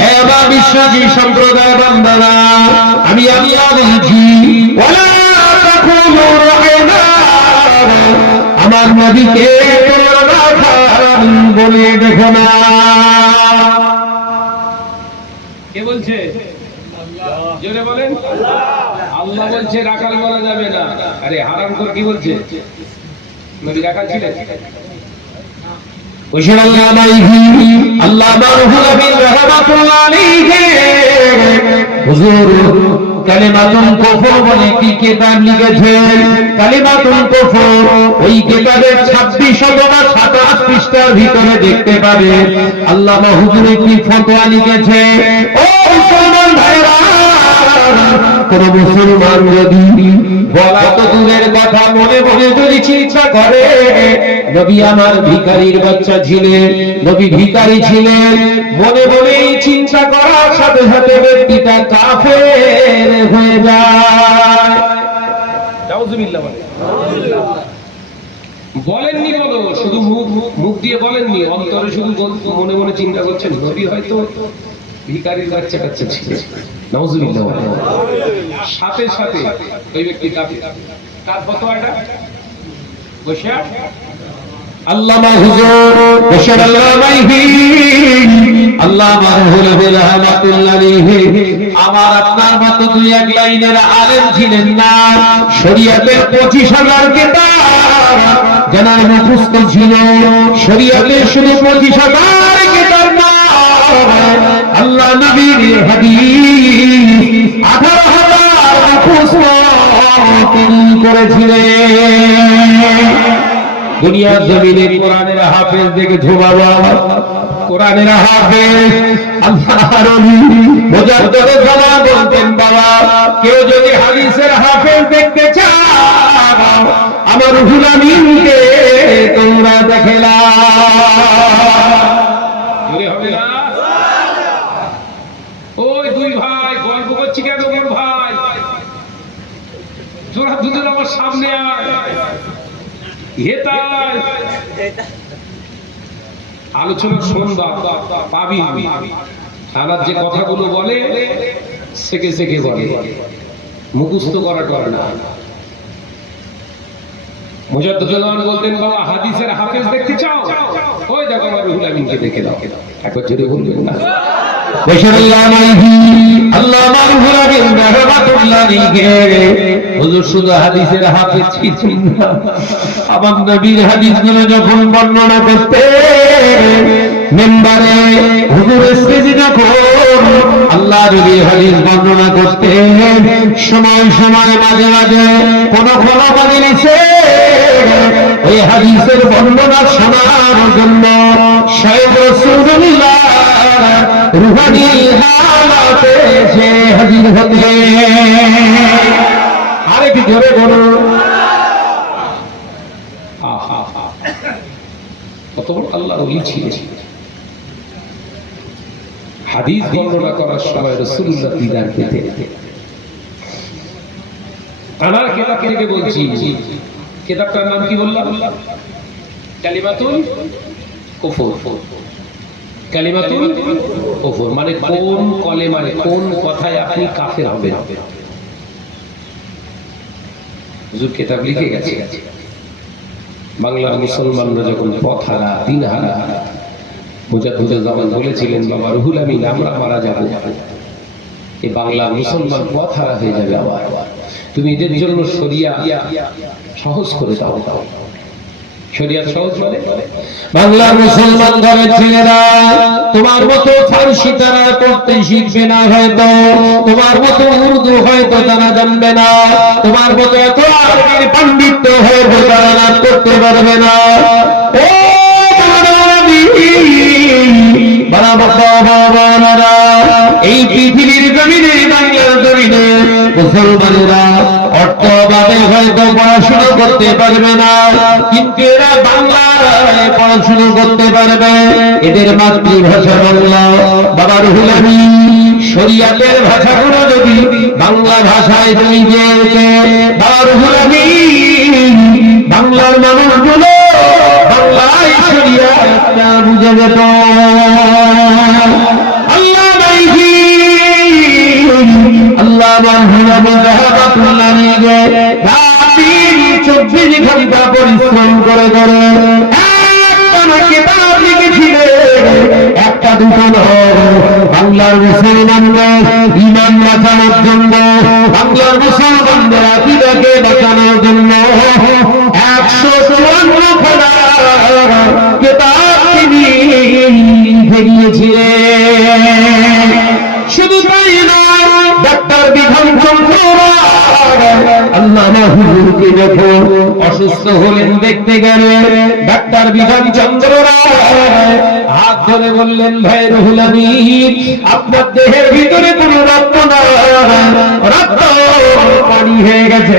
হে বিশ্বাসী সম্প্রদায় বান্দারা, আমি আল্লাহ বলছি ওয়ালা তাকুলু রাইনা, আমার নবীকে তোমরা রাখাল বলে দেখো না। কে বলছে? জোরে বলেন। আল্লাহ বলছে রাখাল বলা যাবে না। আরে হারামখোর কি বলছে? নবী রাখাল ছিলেন? আল্লাহ মারহুম রাহমাতুল্লাহ আলাইহি হুজুর কালিমাতুল কুফর বলে কি কিতাব লিখেছেন, কালিমাতুল কুফর ওই কিতাবের 26 অথবা 27 পৃষ্ঠার ভিতরে দেখতে পাবেন আল্লামা হুজুর কি ফতোয়া লিখেছে। ও মুসলমান ভাইরা, কোন মুসলমান যদি বলা তো দূরের কথা, মনে মনে যদি চিন্তা করে নবী আমার ভিখারির বাচ্চা ছিলেন, নবী ভিখারি ছিলেন, মনে মনে চিন্তা করার সাথে সাথে ব্যক্তিটা কাফের হয়ে যায়। নাউজুবিল্লাহ বলেননি, বলো শুধু মুখ দিয়ে বলেননি, অন্তরে শুধু মনে মনে চিন্তা করছেন নবী হয়তো ভিখারির বাচ্চা কাচ্চা ছিলেন। নাউজুবিল্লাহ সাথে সাথে ওই ব্যক্তি কাফের। কার ফতোয়াটা? বসে আল্লামা হুজুর বশরাল্লাহি আল্লামা রুহুল রাহমাতুল্লাহ আলাইহি আমার আপনার মতো দুই এক লাইনের আলেম ছিলেন না। শরীয়তের 25,000 কিতাব জানার মুখস্থ ছিল, শরীয়তের শুধু 25,000 কিতাব না, আল্লাহ নবীর হাদিস 18,000 মুখস্থ তিনি করেছিলেন। দুনিয়ার জমিনে কোরআনের হাফেজ দেখেছো বাবা, কোরআনের হাফেজ আল্লাহর ওলি মুজাদ্দিদে জামান বলতেন বাবা, কেউ যদি হাদিসের হাফেজ দেখতে চাও আমার রুহুল আমিনকে তোমরা দেখে নাও। জোরে হবে না? ওই দুই ভাই গল্প করছি কেন? মোর ভাই জোরা দুজন আমার সামনে আয়। আলোচনা শুনবা পাবি, আমার যে কথাগুলো বলে সেকে সেকে বলে, মুখস্থ করা করে না। মুজাদ্দিদ বলতেন বাবা হাদিসের হাফেজ দেখতে চাও, ওই দেখো আমার রুহুল আমিনকে দেখে দাও। একবার জোরে বলবেন না? আল্লামা রুহুল আমিন রাহমাতুল্লাহ আলাইহি হুজুর শুধু হাদিসের হাফেজ ছিলেন না, আমার নবীর হাদিসগুলো যখন বর্ণনা করতে মিম্বারে হুজুর স্টেজে যখন আল্লাহ নবীর হাদিস বর্ণনা করতে সময় সময় মাঝে মাঝে কোন কোন মাজলিসে এই হাদিসের বর্ণনা শোনার জন্য শায়খ রাসূলুল্লাহ রুহানি হালাতে সে হাজির হতে। আরেক জোরে বলো কত বড় আল্লাহর ওলি ছিলেন। হাদিস বর্ণনা করার সময় রাসূলুল্লাহ দিদার পেতেন। আমার কিতাব থেকে বলছি, কিতাবটার নাম কি বললাম? কালিমাতুল কুফর। কালিমাতুল কুফর মানে কোন কলেমায়, কোন কথায় আপনি কাফের হবেন। হুজুর কিতাব লিখে গেছে। বাংলার মুসলমানরা যখন পথহারা, দিনহারা, মুজাদ্দিদ জামান বলেছিলেন বাবা রুহুল আমিন আমরা মারা যাব, এই বাংলার মুসলমান পথহারা হয়ে যাবে। আবার তুমি এদের জন্য শরিয়া সহজ করে দাও। শরিয়া সহজ মানে বাংলার মুসলমান ঘরের ছেলেরা তোমার মতো ফার্সি তারা করতে শিখবে না, হয়তো তোমার মতো উর্দু হয়তো তারা জানবে না, তোমার মতো এত আরবির পাণ্ডিত্য হয়তো তারা লাভ করতে পারবে না। ও বাবা, এই পৃথিবীর জমিনে, বাংলার জমিনে মুসলমানেরা অর্থবাদে হয়তো পড়াশোনা করতে পারবে না, কিন্তু এরা বাংলায় পড়াশোনা করতে পারবে। এদের মাতৃভাষা বাংলা। বাবা রুহুল আমিন শরিয়াতের ভাষাগুলো যদি বাংলা ভাষায় যদি যেতে, বাবা রুহুল আমিন বাংলার মানুষগুলো বাংলায় শরিয়াতটা বুঝে যেত। আল্লাহ রাতের 24 ঘন্টা পরিশ্রম করে কিতাব লিখেছিলেন, একটা দুটো নয়। বাংলার মুসলমানদের ঈমান বাঁচানোর জন্য, বাংলার মুসলমানদের আকীদাকে বাঁচানোর জন্য 154 খানা কিতাব তিনি লিখে গিয়েছিলেন। শুধু তাই নয়, ডাক্তার বিধানচন্দ্র আল্লামা হুজুরকে দেখো, অসুস্থ হলেন, দেখতে গেলেন ডাক্তার বিধানচন্দ্র হাত ধরে বললেন, ভাই রুহুল আমিন আপনার দেহের ভিতরে কোনো রক্ত না, রক্ত পানি হয়ে গেছে,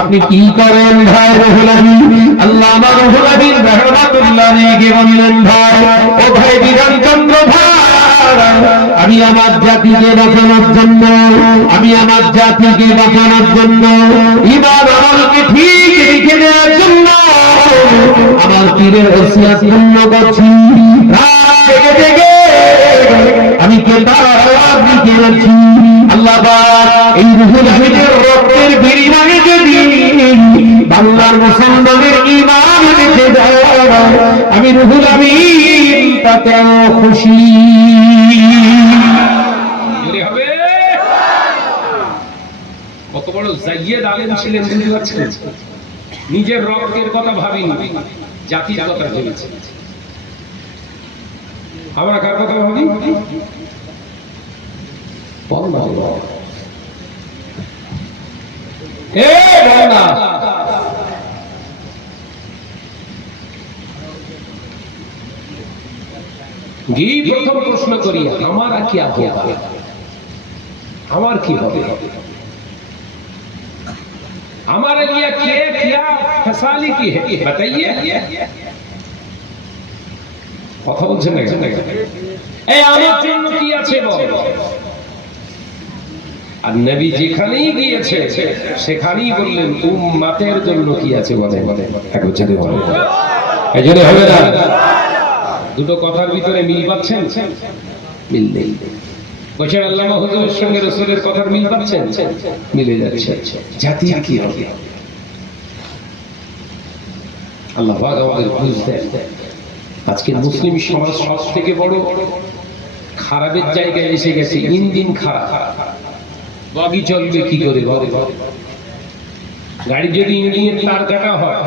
আপনি কি করেন ভাই রুহুল আমিন? আল্লামা রুহুল আমিন রাহমাতুল্লাহ আলাইহি বললেন, ভাই ও ভাই বিধানচন্দ্র ভাই, আমি আমার জাতিকে বাঁচানোর জন্য, আমি আমার জাতিকে বাঁচানোর জন্য, ঈমান আমলকে ঠিক রেখে দেওয়ার জন্য আমার পীরের ওসিয়ত পূর্ণ করছি। রাত জেগে জেগে আমি কিতাব লিখে যাচ্ছি। আল্লাহ পাক এই রুহুল আমিনের রক্তের বিনিময়ে যদি বাংলার মুসলমানের ঈমান রেখে দেয়, আমি রুহুল আমিন তাতেও খুশি। কত বড় জাইয়েদ আলেম ছিলেন বুঝতে পারছেন? নিজের রক্তের কথা ভাবিনি, জাতির কথা ভেবেছেন। আমরা কার কথা ভাবি? গিয়ে প্রথম প্রশ্ন করি, আমার কি হবে, আমার কি হবে, हमारे लिए क्या फैसाली की है बताइए। কথা বলছেন না এই আমার জন্য কি আছে বল। আর নবী যেখানেই গিয়েছে সেখানেই বললেন উম্মতের জন্য কি আছে বলে, একবার জেনে বলে। এজন্য হবে না, দুটো কথার ভিতরে মিল পাচ্ছেন? মিল নেই। বলছেন আল্লামা হুজুরের সঙ্গে রাসূলের কথার মিল পাচ্ছেন? মিলে যাচ্ছে। জাতির কি হবে? আল্লাহ পাক আমাদের বুঝ দেন। আজকে মুসলিম সমাজ সব থেকে বড় খারাপের জায়গায় এসে গেছে। ইঞ্জিন খারাপ, গাড়ি চলবে কি করে? গাড়ি যদি ইঞ্জিনের তার কাটা হয়,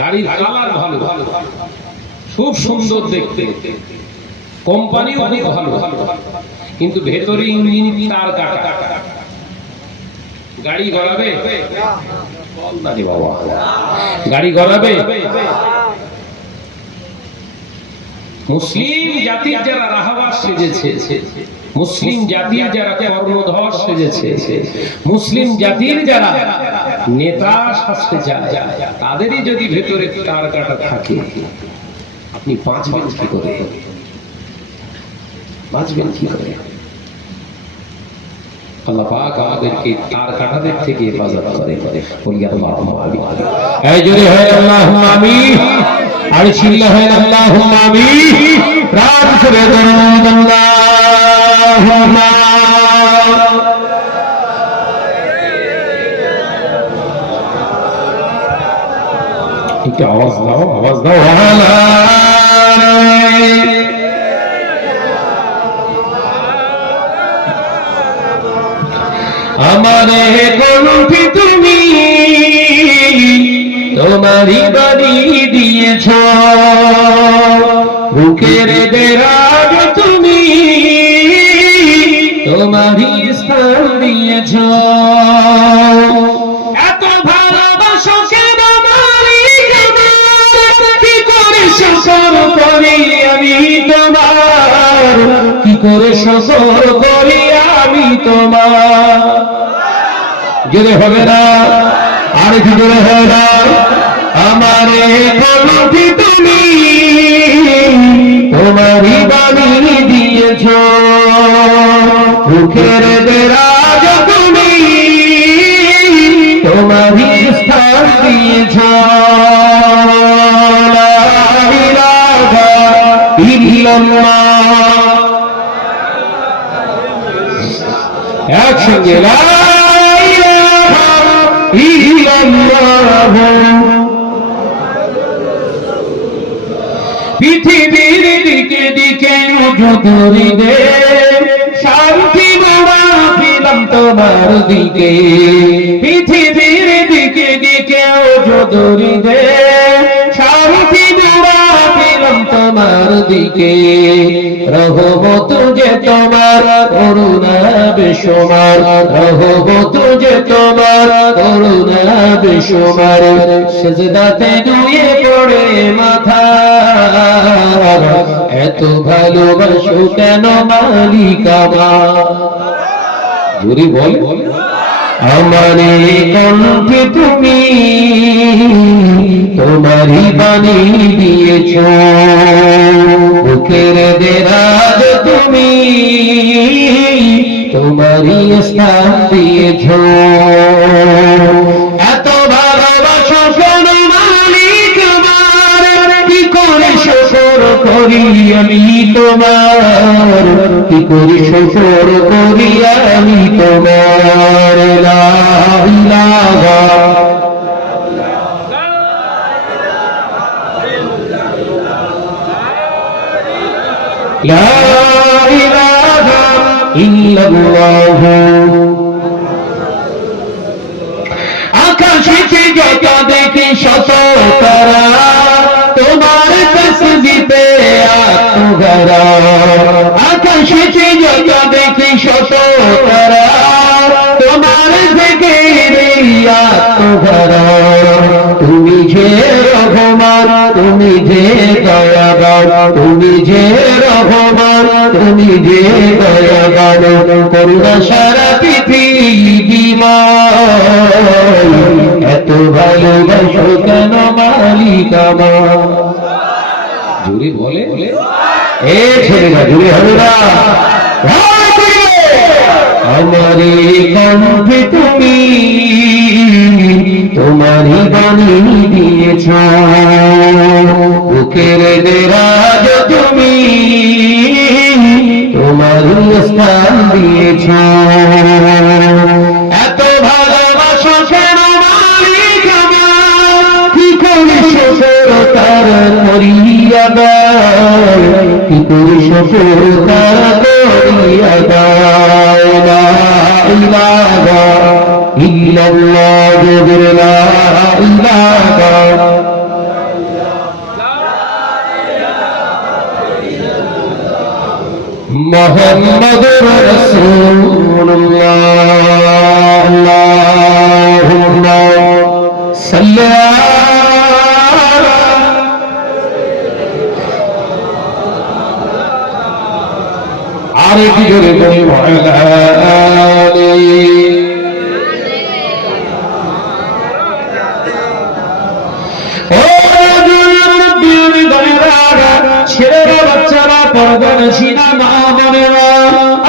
গাড়ির কালার ভালো, খুব সুন্দর দেখতে, কোম্পানিও খুব ভালো, কিন্তু ভেতরে ইঞ্জিন তার কাটা, গাড়ি গড়াবে? গাড়ি গড়াবে? মুসলিম জাতির যারা রাহাবার সেজেছে, মুসলিম জাতির যারা কর্ণধর সেজেছে, মুসলিম জাতির যারা নেতা সাজতে চায়, তাদেরই যদি ভেতরে তার কাটা থাকে, আপনি বাঁচবেন কি করে? বাঁচবেন কি করে? আল্লাহ পাক আমাদেরকে তার কাটাদের থেকে হেফাজত করে। বলি আল্লাহুম্মা আমিন। এই জোরে হয় আল্লাহুম্মা আমিন। আর চিল্লা হয় আল্লাহুম্মা আমিন। রাত করে দরুদ আল্লাহুম্মা। একটু আওয়াজ দাও, আওয়াজ দাও। আমারে কণ্ঠে তুমি তোমারই বাড়ি দিয়েছ, বুকের দেরাজ তুমি তোমারই স্থান দিয়েছ। এত ভালোবাসো কেন মালিক আমার, কি করে শুকর করি আমি তোমার, কি করে শুকর করি আমি তোমার। জোরে হবে না, আর কি জোরে হবে না। আমারে কণ্ঠে তুমি তোমারই বাণী দিয়েছ, বুকের দেরাজ তুমি তোমারই স্থান দিয়েছ। লা ইলাহা ইল্লাল্লাহ। একসঙ্গে লা ইলাহা ইল্লাল্লাহ। পৃথিবীর দিকে দিকে উজুদুরি দে, শান্তি বাবা পেলাম তোমার দিকে। পৃথিবীর দিকে দিকে উজুদুরি দে, শান্তি বাবা পেলাম তোমার দিকে। রহমত যে তোমার করুণা বেশুমার, রহমত যে তোমার করুণা বেশুমার। সিজদাতে নুয়ে পড়ে মাথা, এত ভালোবাসো কেন মালিক আমার। জোরে বল। আমারে কণ্ঠে তুমি তোমারই বাণী দিয়েছ, বুকের দেরাজ তুমি তোমারই স্থান দিয়েছ। এত ভালোবাসো কেন মালিক আমার, কি করে শুকর করি আমি তোমার, কি করে শুকর করি আমি তোমার। লা ইলাহা লা ইলাহা ইল্লাল্লাহ। আকাশে যত দেখি শত তারা, তোমার তসবিতে আত্মগরা। আকাশে যত দেখি শত তারা, তোমার জিকিরে আত্মগরা। তুমি যে রহমান, তুমি যে দয়াবান, তুমি যে রহমান, তুমি যে দয়াবান। করুণা সারা পৃথিবীময়, এত ভালোবাসো কেন মালিক আমার। জোরে বলে। এ ছেলেরা জোরে হবে না। আমারে কণ্ঠে তুমি তোমারই বাণী দিয়েছ, বুকের দেরাজ তুমি তোমারই স্থান দিয়েছ। এত ভালোবাসো কেন মালিক আমার, কি করে শুকর তার করিয়া দাও, কি করে শুকর তার করিয়া দাও। লা ইলাহা ইল্লাল্লাহ। লা ইলাহা মুহাম্মাদুর রাসূলুল্লাহ। আল্লাহুম্মা সাল্লি আলা। আর কি জোরে বলি ওয়ালা আলি। ছেলেরা বাচ্চারা পর্দা নশিনা মা বোনেরা,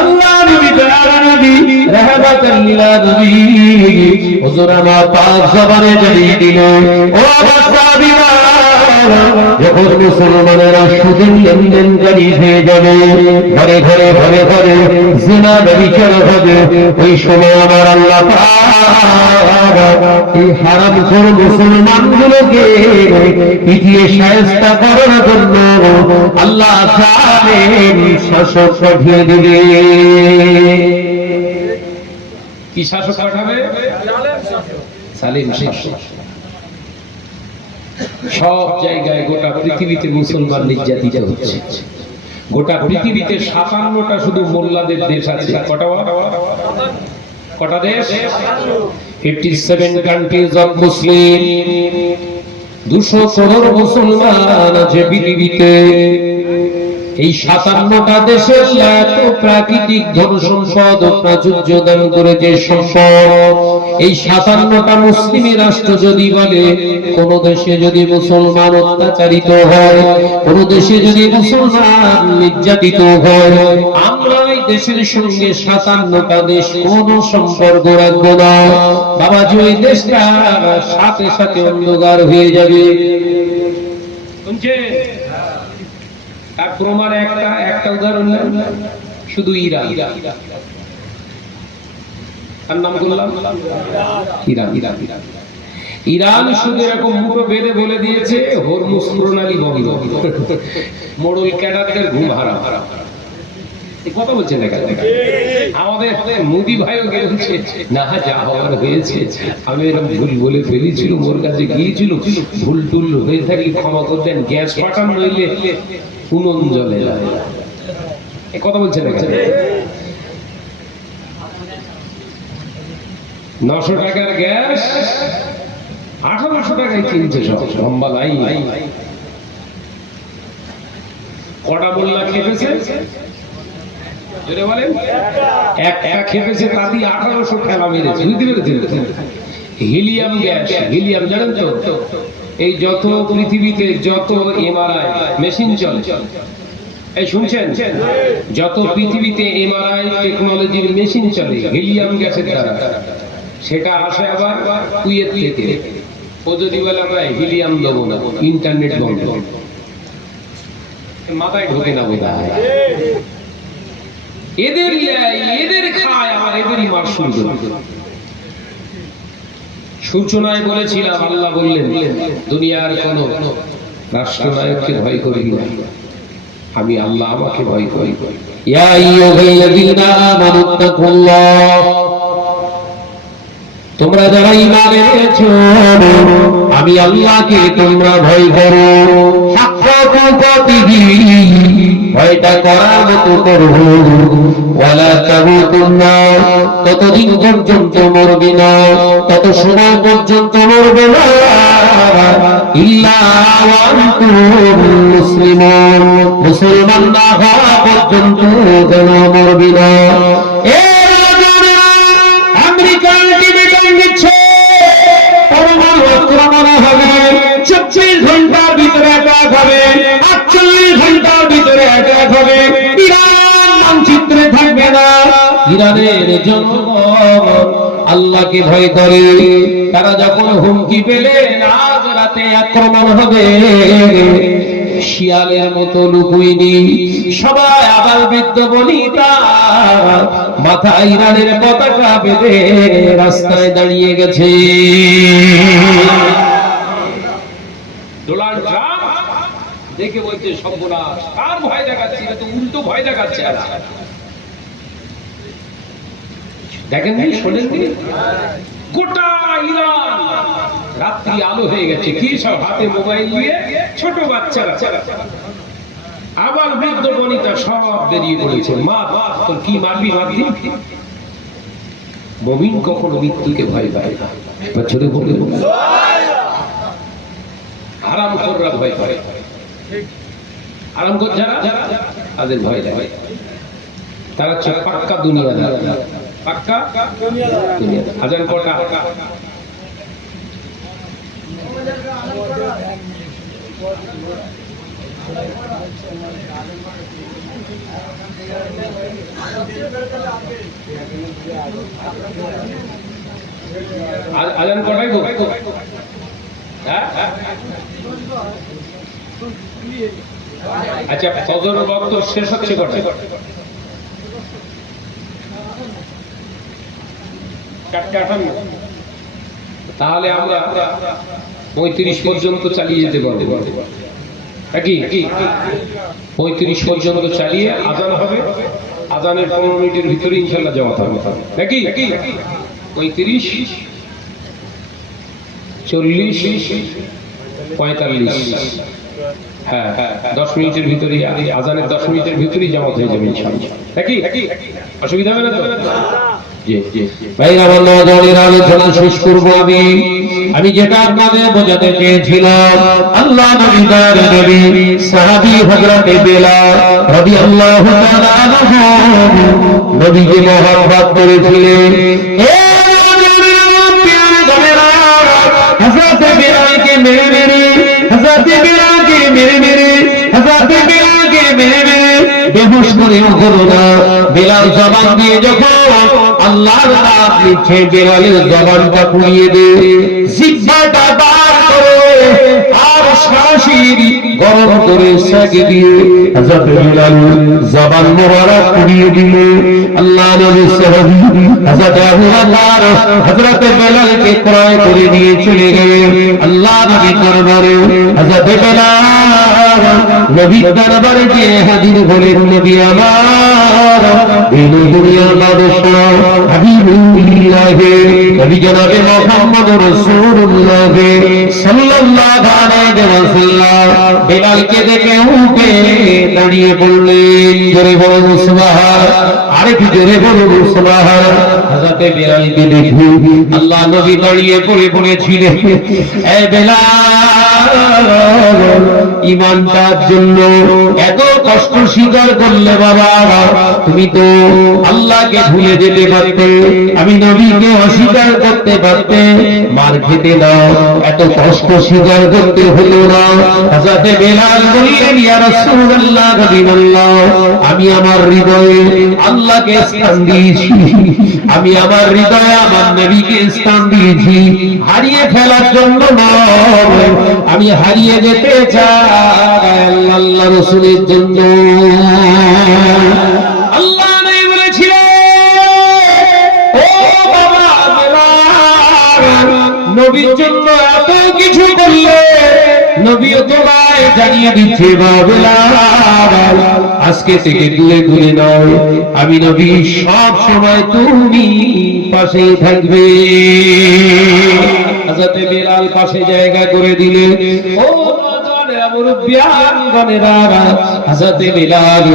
আল্লাহ নবী দয়ার নবী রাহমাতাল লিল আলামিন হুজুর আমার পাক জবানে জানিয়ে দিলেন, ও সাহাবীরা, যখন মুসলমানেরা সুদের লেনদেনকারী হয়ে যাবে, ঘরে ঘরে ঘরে ঘরে জিনা ব্যভিচার হবে, ওই সময় আমার আল্লাহ এই হারামখোর মুসলমানগুলোকে পিটিয়ে শায়েস্তা করার জন্য আল্লাহ জানেন শাসক পাঠিয়ে দিবে। কি শাসক পাঠাবে? সালিম শাসক। সব জায়গায় গোটা পৃথিবীতে মুসলমান নির্যাতিত হচ্ছে। গোটা পৃথিবীতে 57টা শুধু মোল্লাদের দেশ আছে। কটা দেশ? 57 কান্ট্রিজ অফ মুসলিম। 200 করোড় মুসলমান আছে পৃথিবীতে। এই 57টা দেশের এত প্রাকৃতিক ধন সম্পদ ও প্রাচুর্য দান করেছে সম্পদ। এই 57টা মুসলিম রাষ্ট্র যদি বলে কোন দেশে যদি মুসলমান অত্যাচারিত হয়, কোন দেশে যদি মুসলমান নির্যাতিত হয়, আমরা এই দেশের সঙ্গে 57টা দেশ কোন সম্পর্ক রাখবো না। বাবাজি, ওই দেশটা সাথে সাথে অন্ধকার হয়ে যাবে। শুনছেন? তার প্রমাণ একটা উদাহরণ শুধু ইরান। তার নাম বললাম ইরান। ইরান শুধু এরকম মুখো বেঁধে বলে দিয়েছে হরমুজ প্রণালী বন্ধ, মোড়ল ক্যাডারদের ঘুম হারাম। কথা বলছেন না? আমাদের মোদি ভাইও গেছে না, যা হওয়ার হয়েছে, আমি এরকম ভুল বলে ফেলেছিল, ওর কাছে গিয়েছিল, ভুল টুল হয়ে থাকলে ক্ষমা করতেন, গ্যাস পাঠান নইলে উনুন জ্বলে যায়। কথা বলছেন না? 900 টাকার গ্যাস 1800 টাকায় কিনছে সব লম্বা লাইন। কটা মোল্লা খেপেছে? জোরে বলেন। একটা খেপেছে, তাতেই 1800 ঠেলা মেরেছে। বুঝতে পেরেছেন? হিলিয়াম গ্যাস, হিলিয়াম জানেন তো? এই যত পৃথিবীতে যত এমআরআই মেশিন চলে, এই শুনছেন, যত পৃথিবীতে এমআরআই টেকনোলজির মেশিন চলে হিলিয়াম গ্যাসের দ্বারা, সেটা আসে আবার কুয়েত থেকে। ও যদি বলে আমরা হিলিয়াম দেবো না, ইন্টারনেট বন্ধ, মাথায় ঢোকে না বোধ হয়। এদের খায়, আমার এদেরই মার শুরু। সূচনায় বলেছিলাম, আল্লাহ বললেন দুনিয়ার কোন রাষ্ট্রনায়ককে ভয় করি না, আমি আল্লাহ আমাকে ভয় করি। ইয়া আইয়ুহাল্লাযীনা আমানুত্তাকুল্লাহ, তোমরা যারা ঈমান এনেছো আমি আল্লাহকে তোমরা ভয় করো। ভয়টা করার মতো করো। ওয়ালা তামুতুন্না, ততদিন পর্যন্ত মরবে না, তত সময় পর্যন্ত মরবে না, ইল্লা ওয়া আনতুম মুসলিমুন, মুসলমান না হওয়া পর্যন্ত যেন মরবে না। আমেরিকার টিভিটাই দিচ্ছে পরমাণু আক্রমণ হবে, 24 ঘন্টার ভিতরে অ্যাটাক হবে, 48 ঘন্টার ভিতরে অ্যাটাক হবে, ইরান মানচিত্রে থাকবে না। ইরানের জনগণ আল্লাহকে ভয় করে। তারা যখন হুমকি পেলেন আজ রাতে আক্রমণ হবে, শিয়ালের মতো লুকুইনি, সবাই আবার বৃদ্ধ বনিতা মাথায় ইরানের পতাকা বেঁধে রাস্তায় দাঁড়িয়ে গেছে। ডোনাল্ড ট্রাম্প দেখে বলছে সর্বনাশ, কার ভয় দেখাচ্ছে? এটা তো উল্টো ভয় দেখাচ্ছে। দেখেন নি, শোনেন নি, গোটা ইরান রাত্রি আলো হয়ে গেছে। কি সব হাতে মোবাইল নিয়ে ছোট বাচ্চারা, আবার বৃদ্ধ বনিতা সব বেরিয়ে পড়েছে। মা তোর কি মারবি মারবি? মুমিন কখনো মৃত্যুকে ভয় পায় না। ছোট বলে হারামখোররা ভয় পায়, হারামখোর যারা তাদের ভয় লাগে। তারা হচ্ছে পাক্কা দুনিয়াদার, পাক্কা দুনিয়াদার। আজান কটা? আজান কটাই গো? আচ্ছা, ফজর ওয়াক্ত শেষ হচ্ছে কটায়? 4:58। তাহলে আমরা 35 পর্যন্ত চালিয়ে যেতে পারবো নাকি? 35 পর্যন্ত চালিয়ে আজান হবে, আজানের 15 মিনিটের ভিতরে ইনশাল্লাহ যাওয়া হবে নাকি? 35, 40, 45, হ্যাঁ 10 মিনিটের ভিতরেই, আজানের 10 মিনিটের ভিতরেই জামাত হয়ে যাবে ইনশাআল্লাহ। নাকি অসুবিধা হবে না তো? জি জি ভাইরা আমার নওজওয়ানের আলোচনা শেষ করব আমি যেটা আপনাদের বোঝাতে চেয়েছিলাম, আল্লাহ নবী তার নবী সাহাবী হযরত বেলাল রাদিয়াল্লাহু তাআলা আনহু নবীকে মহব্বত করেছিলেন। হযরত বেলালকে মেরে মেরে হযরত বেলালকে মেরে মেরে হযরত বেলালকে মেরে মেরে বেহুশ করে হলো না। বেলাল জবান দিয়ে যখন আল্লাহর নাম নিচ্ছে, বেলালের জবানটা পুড়িয়ে দে, জিহ্বাটা বার করে আর শাশির গরম করে সেকে দিয়ে হযরত বেলাল জবান মোবারক পুড়িয়ে দিলে। আল্লাহ নবী সাহাবী হযরত আবু বকর হযরত বেলালকে ক্রয় করে নিয়ে চলে গেলেন আল্লাহ নবীর দরবারে। হযরত বেলাল নবীর দরবারে গিয়ে হাজির হলেন। নবী আমার, দিন দুনিয়ার বাদশাহ হাবিবুল্লাহ নবী জনাবে মুহাম্মদ রাসূলুল্লাহ সাল্লাল্লাহু আলাইহি ওয়াসাল্লাম বেলালকে দেখে উঠে দাঁড়িয়ে পড়লেন। জোরে বলুন সুবহান, আরেকটু জোরে বলুন সুবহান। হযরত বেলালকে দেখে আল্লাহ নবী দাঁড়িয়ে পড়ে পড়েছিলেন, এ বেলাল ঈমানটার জন্য এত কষ্ট স্বীকার করলে বাবা, তুমি তো আল্লাহকে ভুলে যেতে পারতে, আমি নবীকে অস্বীকার করতে পারতে, মার খেতে না, এত কষ্ট স্বীকার করতে হলো না। হযরত বেলাল বললেন, ইয়া রাসূলুল্লাহ, হাবিবাল্লাহ, আমি আমার হৃদয়ে আল্লাহকে স্থান দিয়েছি, আমি আমার হৃদয়ে আমার নবীকে স্থান দিয়েছি, হারিয়ে ফেলার জন্য নয়, আমি হারিয়ে যেতে চাই আল্লাহ রাসূলের জন্য। আল্লাহ নবী বলেছিলেন, ও বাবা বেলাল, নবীর জন্য এত কিছু করলে, নবীও তোমায় জানিয়ে দিচ্ছে বাবা বেলাল, আজকে থেকে দূরে দূরে নয়, আমি নবী সব সময় তুমি পাশেই থাকবে। হযরত বেলাল পাশে জায়গা করে দিলে। ও হযরত বেলাল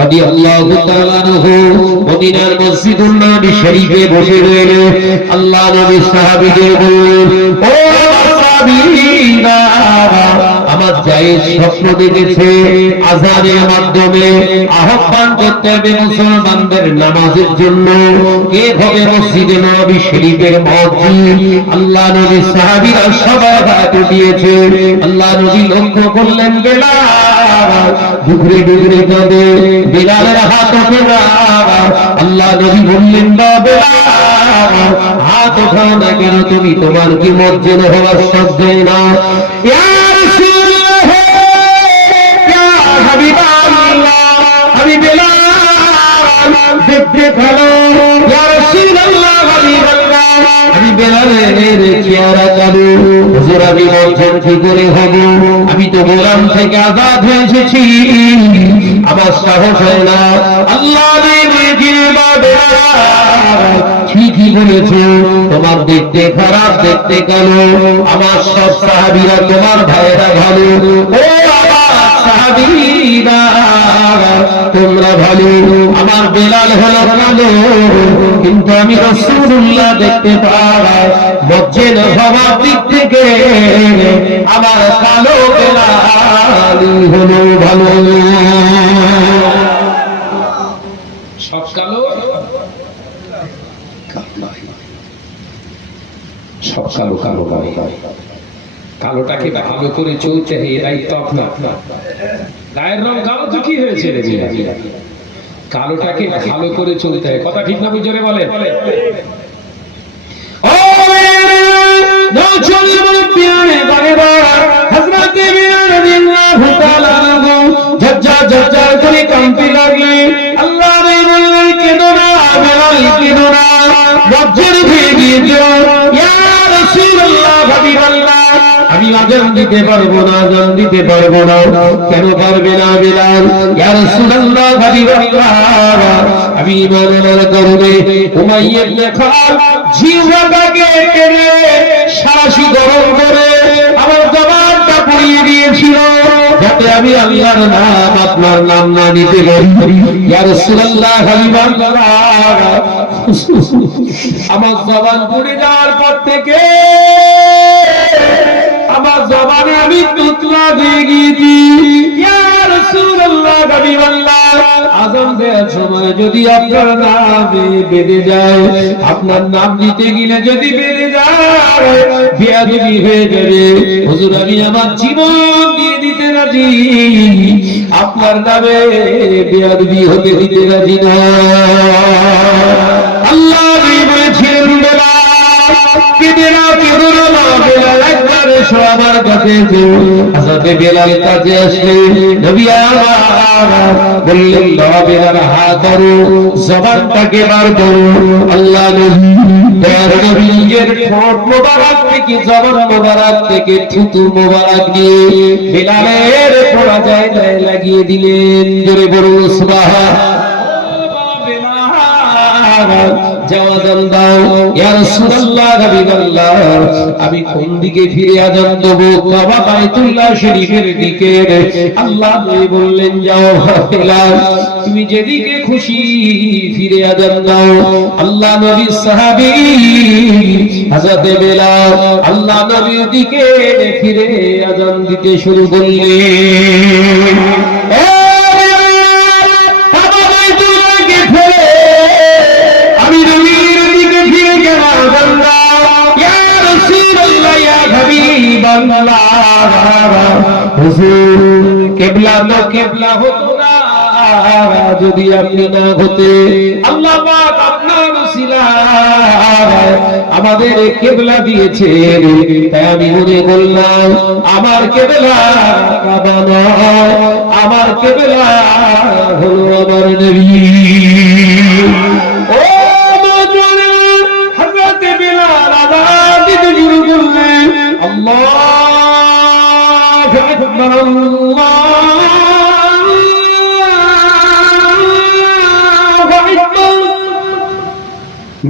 রাদিয়াল্লাহু তাআলা আনহু মদিনার মসজিদুন নববী শরীফে বসে রইলেন। আল্লাহ নবী সাহাবীদের বললেন, ও সাহাবীরা, আমার জায়েদ স্বপ্ন দেখেছে আযানের মাধ্যমে আহ্বান করতে হবে মুসলমানদের নামাজের জন্য। কে হবে মসজিদে নববী শরীফের মুয়াজ্জিন? আল্লাহ নবী সাহাবীরা সবাই হাত উঠিয়েছে। আল্লাহ নবী লক্ষ্য করলেন বেলাল ডুগরে ডুগরে কাঁদে, বেলালের হাত ওঠে না। আল্লাহ নবী বললেন, বেলাল হাত ওঠাও না কেন, তুমি তোমার কি মর্যাদা হওয়ার শব্দ না? ইয়া রাসূলুল্লাহ, ইয়া হাবিবাল্লাহ, আমি বেলাল দেখতে ভালো, ইয়া রাসূলুল্লাহ, হাবিবাল্লাহ, আমি বেলালের চেহারা কালো, হুজুর আমি বলছেন কি করে হবে, আমি তো গোলাম থেকে আজাদ হয়ে এসেছি, আমার সাহস হয় না। আল্লাহ ঠিকই বলেছো, তোমার দেখতে খারাপ, দেখতে কালো, আমার সব সাহাবীরা তোমার ভাইয়েরা ভালো। ও আমার সাহাবীরা, তোমরা ভালো, আমার বেলাল হলো কালো, কিন্তু আমি রাসূলুল্লাহ দেখতে পাই, মজ্জেদ হওয়ার দিক থেকে আমার কালো বেলাল হলো ভালো। সব কালো, সব কালো কালো নয়, কালোটাকে ভালো করে চলতে হয়, এ দায়িত্ব আপনার। গায়ের রং কালো তো কি হয়েছে রে মিয়া, কালোটাকে ভালো করে চলতে হয়। কথা ঠিক না? জোরে বলে। আমি আজান দিতে পারবো না, আজান দিতে পারবো না। কেন পারবে না বিলাল? ইয়া রাসূলুল্লাহ, হাবিবাল্লাহ, আমি ঈমান আনার কারণে উমাইয়া ইবনে খালদ জিহ্বাটাকে কেড়ে শাসি গরম করে আমার জবানটা পুড়িয়ে দিয়েছিল, যাতে আমি আল্লাহর নাম, আপনার নাম না নিতে পারি। ইয়া রাসূলুল্লাহ, হাবিবাল্লাহ, আমার জবান পুড়ে যাওয়ার পর থেকে আমার জবানে আমি তুতলা দিয়ে গিয়েছি। ইয়া রাসূলুল্লাহ, হাবিবাল্লাহ, আযান দেওয়ার সময় যদি আপনার নামে বেঁধে যায়, আপনার নাম নিতে গেলে যদি বেঁধে যায়, বেয়াদবি হয়ে যাবে। হুজুর, আমি আমার জীবন দিয়ে দিতে রাজি, আপনার নামে বেয়াদবি হতে দিতে রাজি না। আল্লাহ বলেছেন, আমার কাছে হযরতে বেলাল কাছে আসলে নবী আমার বললেন, বেলাল হাত ধরো, জবানটাকে বার করো। আল্লাহ নবী দয়ার নবীর ঠোঁট মোবারক থেকে, জবান মোবারক থেকে থুতু মোবারক দিয়ে বেলালের পোড়া জায়গায় লাগিয়ে দিলেন। জোরে বলুন সুবহানাল্লাহ। আযান দাও। ইয়া রাসূলুল্লাহ, হাবিবাল্লাহ, আমি কোন দিকে ফিরে আযান দেব? কাবা বাইতুল্লাহ শরীফের দিকে। আল্লাহ নবী বললেন, যাও বেলাল, তুমি যেদিকে খুশি ফিরে আযান দাও। আল্লাহ নবীর সাহাবী হযরতে বেলাল আল্লাহ নবীর দিকে ফিরে আযান দিতে শুরু করলেন। কেবলা তো কেবলা হতো না যদি আপনি না হতে। আল্লাহ পাক আপনার ওসিলায় আমাদের কেবলা দিয়েছে, তাই আমি মনে করলাম আমার কেবলা কাবা নয়, আমার কেবলা হলো আমার নবী। ও মজুর, হযরতে বেলাল আযান দিতে শুরু করলেন। আল্লাহু আকবার, আল্লাহু আকবার।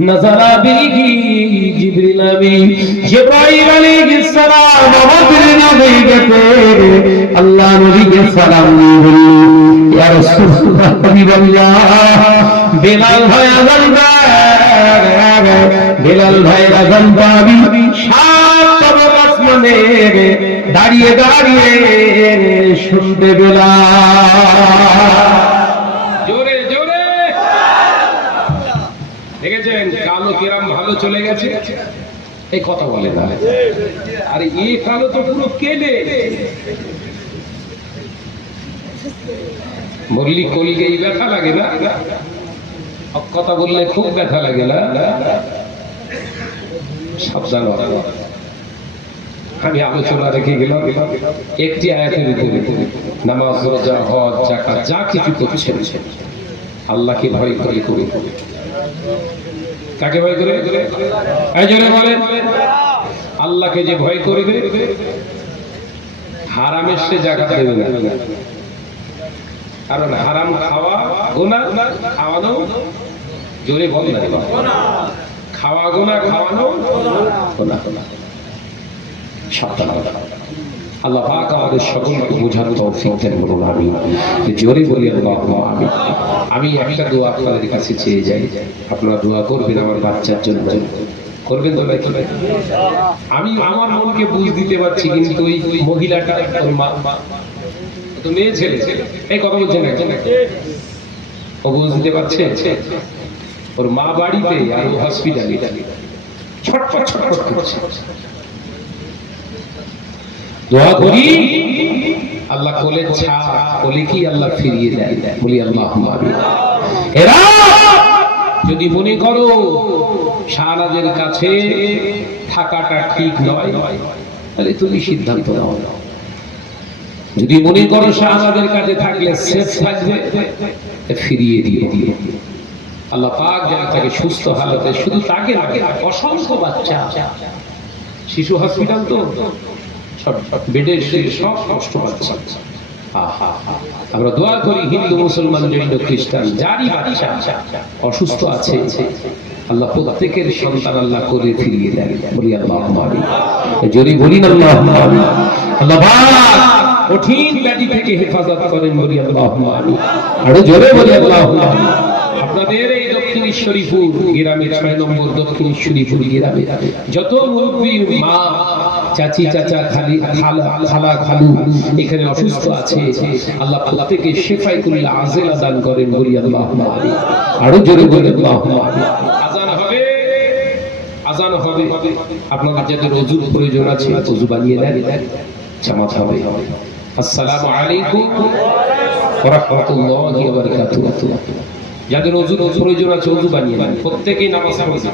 নজরা বিহি জিবরিল আমিন, জিবরাইল আলাইহিস সালাম আমাদের নবীকে পেয়ে আল্লাহ নবীকে সালাম দিলেন। ইয়া রাসূলুল্লাহ, হাবিবাল্লাহ, বেলাল ভাই আযান দেন, বেলাল ভাই আযান পাবি সাত আসমানে দাঁড়িয়ে দাঁড়িয়ে শুনতে বেলাল। জোরে জোরে দেখেছেন কালো কিরাম ভালো চলে গেছে, এই কথা বলে না। আরে এই কালো তো পুরো কেলে বললি কলগেই ব্যথা লাগে না, কথা বললে খুব ব্যথা লাগে না। সাবধান, আমি আলোচনা রেখে গেলাম একটি আয়াতের উপরে। নামাজ, রোজা, হজ, যাকাত যা কিছু করছেন আল্লাহকে ভয় করে করে। কাকে ভয় করে? এই জোরে বলেন, আল্লাহকে যে ভয় করবে হারামের সে যাকাত দেবে না। কারণ হারাম খাওয়া গুনাহ, খাওয়ানো, জোরে বল না, খাওয়া গুনাহ, খাওয়ানো গুনাহ। সাবধান। আল্লাহ পাক আমাদের সকলকে বোঝার তৌফিক দেন, বলুন আমিন। জোরে বলি আল্লাহুম্মা আমিন। আমি একটা দোয়া আপনাদের কাছে চেয়ে যাই, আপনারা দোয়া করবেন আমার বাচ্চার জন্য। করবেন তো নাকি? আমি আমার মনকে বুঝ দিতে পারছি, কিন্তু ওই মহিলাটা, ওর মা তো মেয়ে ছেলে, এই কথা বলছেন না, ও বুঝ দিতে পারছে ওর মা বাড়িতে আর ও হসপিটালে ছটফট ছটফট করছে। দোয়া করি আল্লাহ কোলে ছাড়, কোলে কি আল্লাহ ফিরিয়ে দেয়। বলি আল্লাহুম্মা আমিন। এরা যদি মনে করো শাহনাজের কাছে থাকাটা ঠিক নয়, তাহলে তুমি সিদ্ধান্ত নাও। যদি মনে করো শাহনাজের কাছে থাকলে সেফ থাকবে, ফিরিয়ে দিয়ে দিয়ে আল্লাহ পাক যেন তাকে সুস্থ হালতে, শুধু তাকে না, অসংখ্য বাচ্চা, শিশু হসপিটাল তো সব বেডে শুয়ে সব কষ্ট পাচ্ছে। আমরা দোয়া করি হিন্দু মুসলমান জৈন খ্রিস্টান যারই বাচ্চা অসুস্থ আছে আল্লাহ প্রত্যেকের সন্তান আল্লাহ করে ফিরিয়ে দেন, বলি আল্লাহুম্মা আমিন। জোরে বলি না আল্লাহুম্মা আমিন। আল্লাহ পাক কঠিন ব্যাধি থেকে হেফাজত করেন, বলি আল্লাহুম্মা আমিন। আরো জোরে বলি আল্লাহুম্মা আমিন। আপনাদের এই দক্ষিণেশ্বরীপুর গ্রামে 6 নম্বর দক্ষিণেশ্বরীপুর গ্রামে যত মুরব্বী মা চাচি চাচা খালা খালু এখানে অসুস্থ আছে আল্লাহ প্রত্যেককে শিফায়ে আজেলা দান করেন, বলি আল্লাহুম্মা আমিন। আরো জোরে বলি আল্লাহুম্মা আমিন। আজান হবে আপনাদের যাদের ওযুর প্রয়োজন আছে ওযু বানিয়ে দেন, জামাত হবে। আসসালামু আলাইকুম ওয়া রাহমাতুল্লাহি ওয়া বারাকাতুহু। যাদের ওযুর প্রয়োজন আছে ওযু বানিয়ে দেন, প্রত্যেকেই নামাজ পড়বে।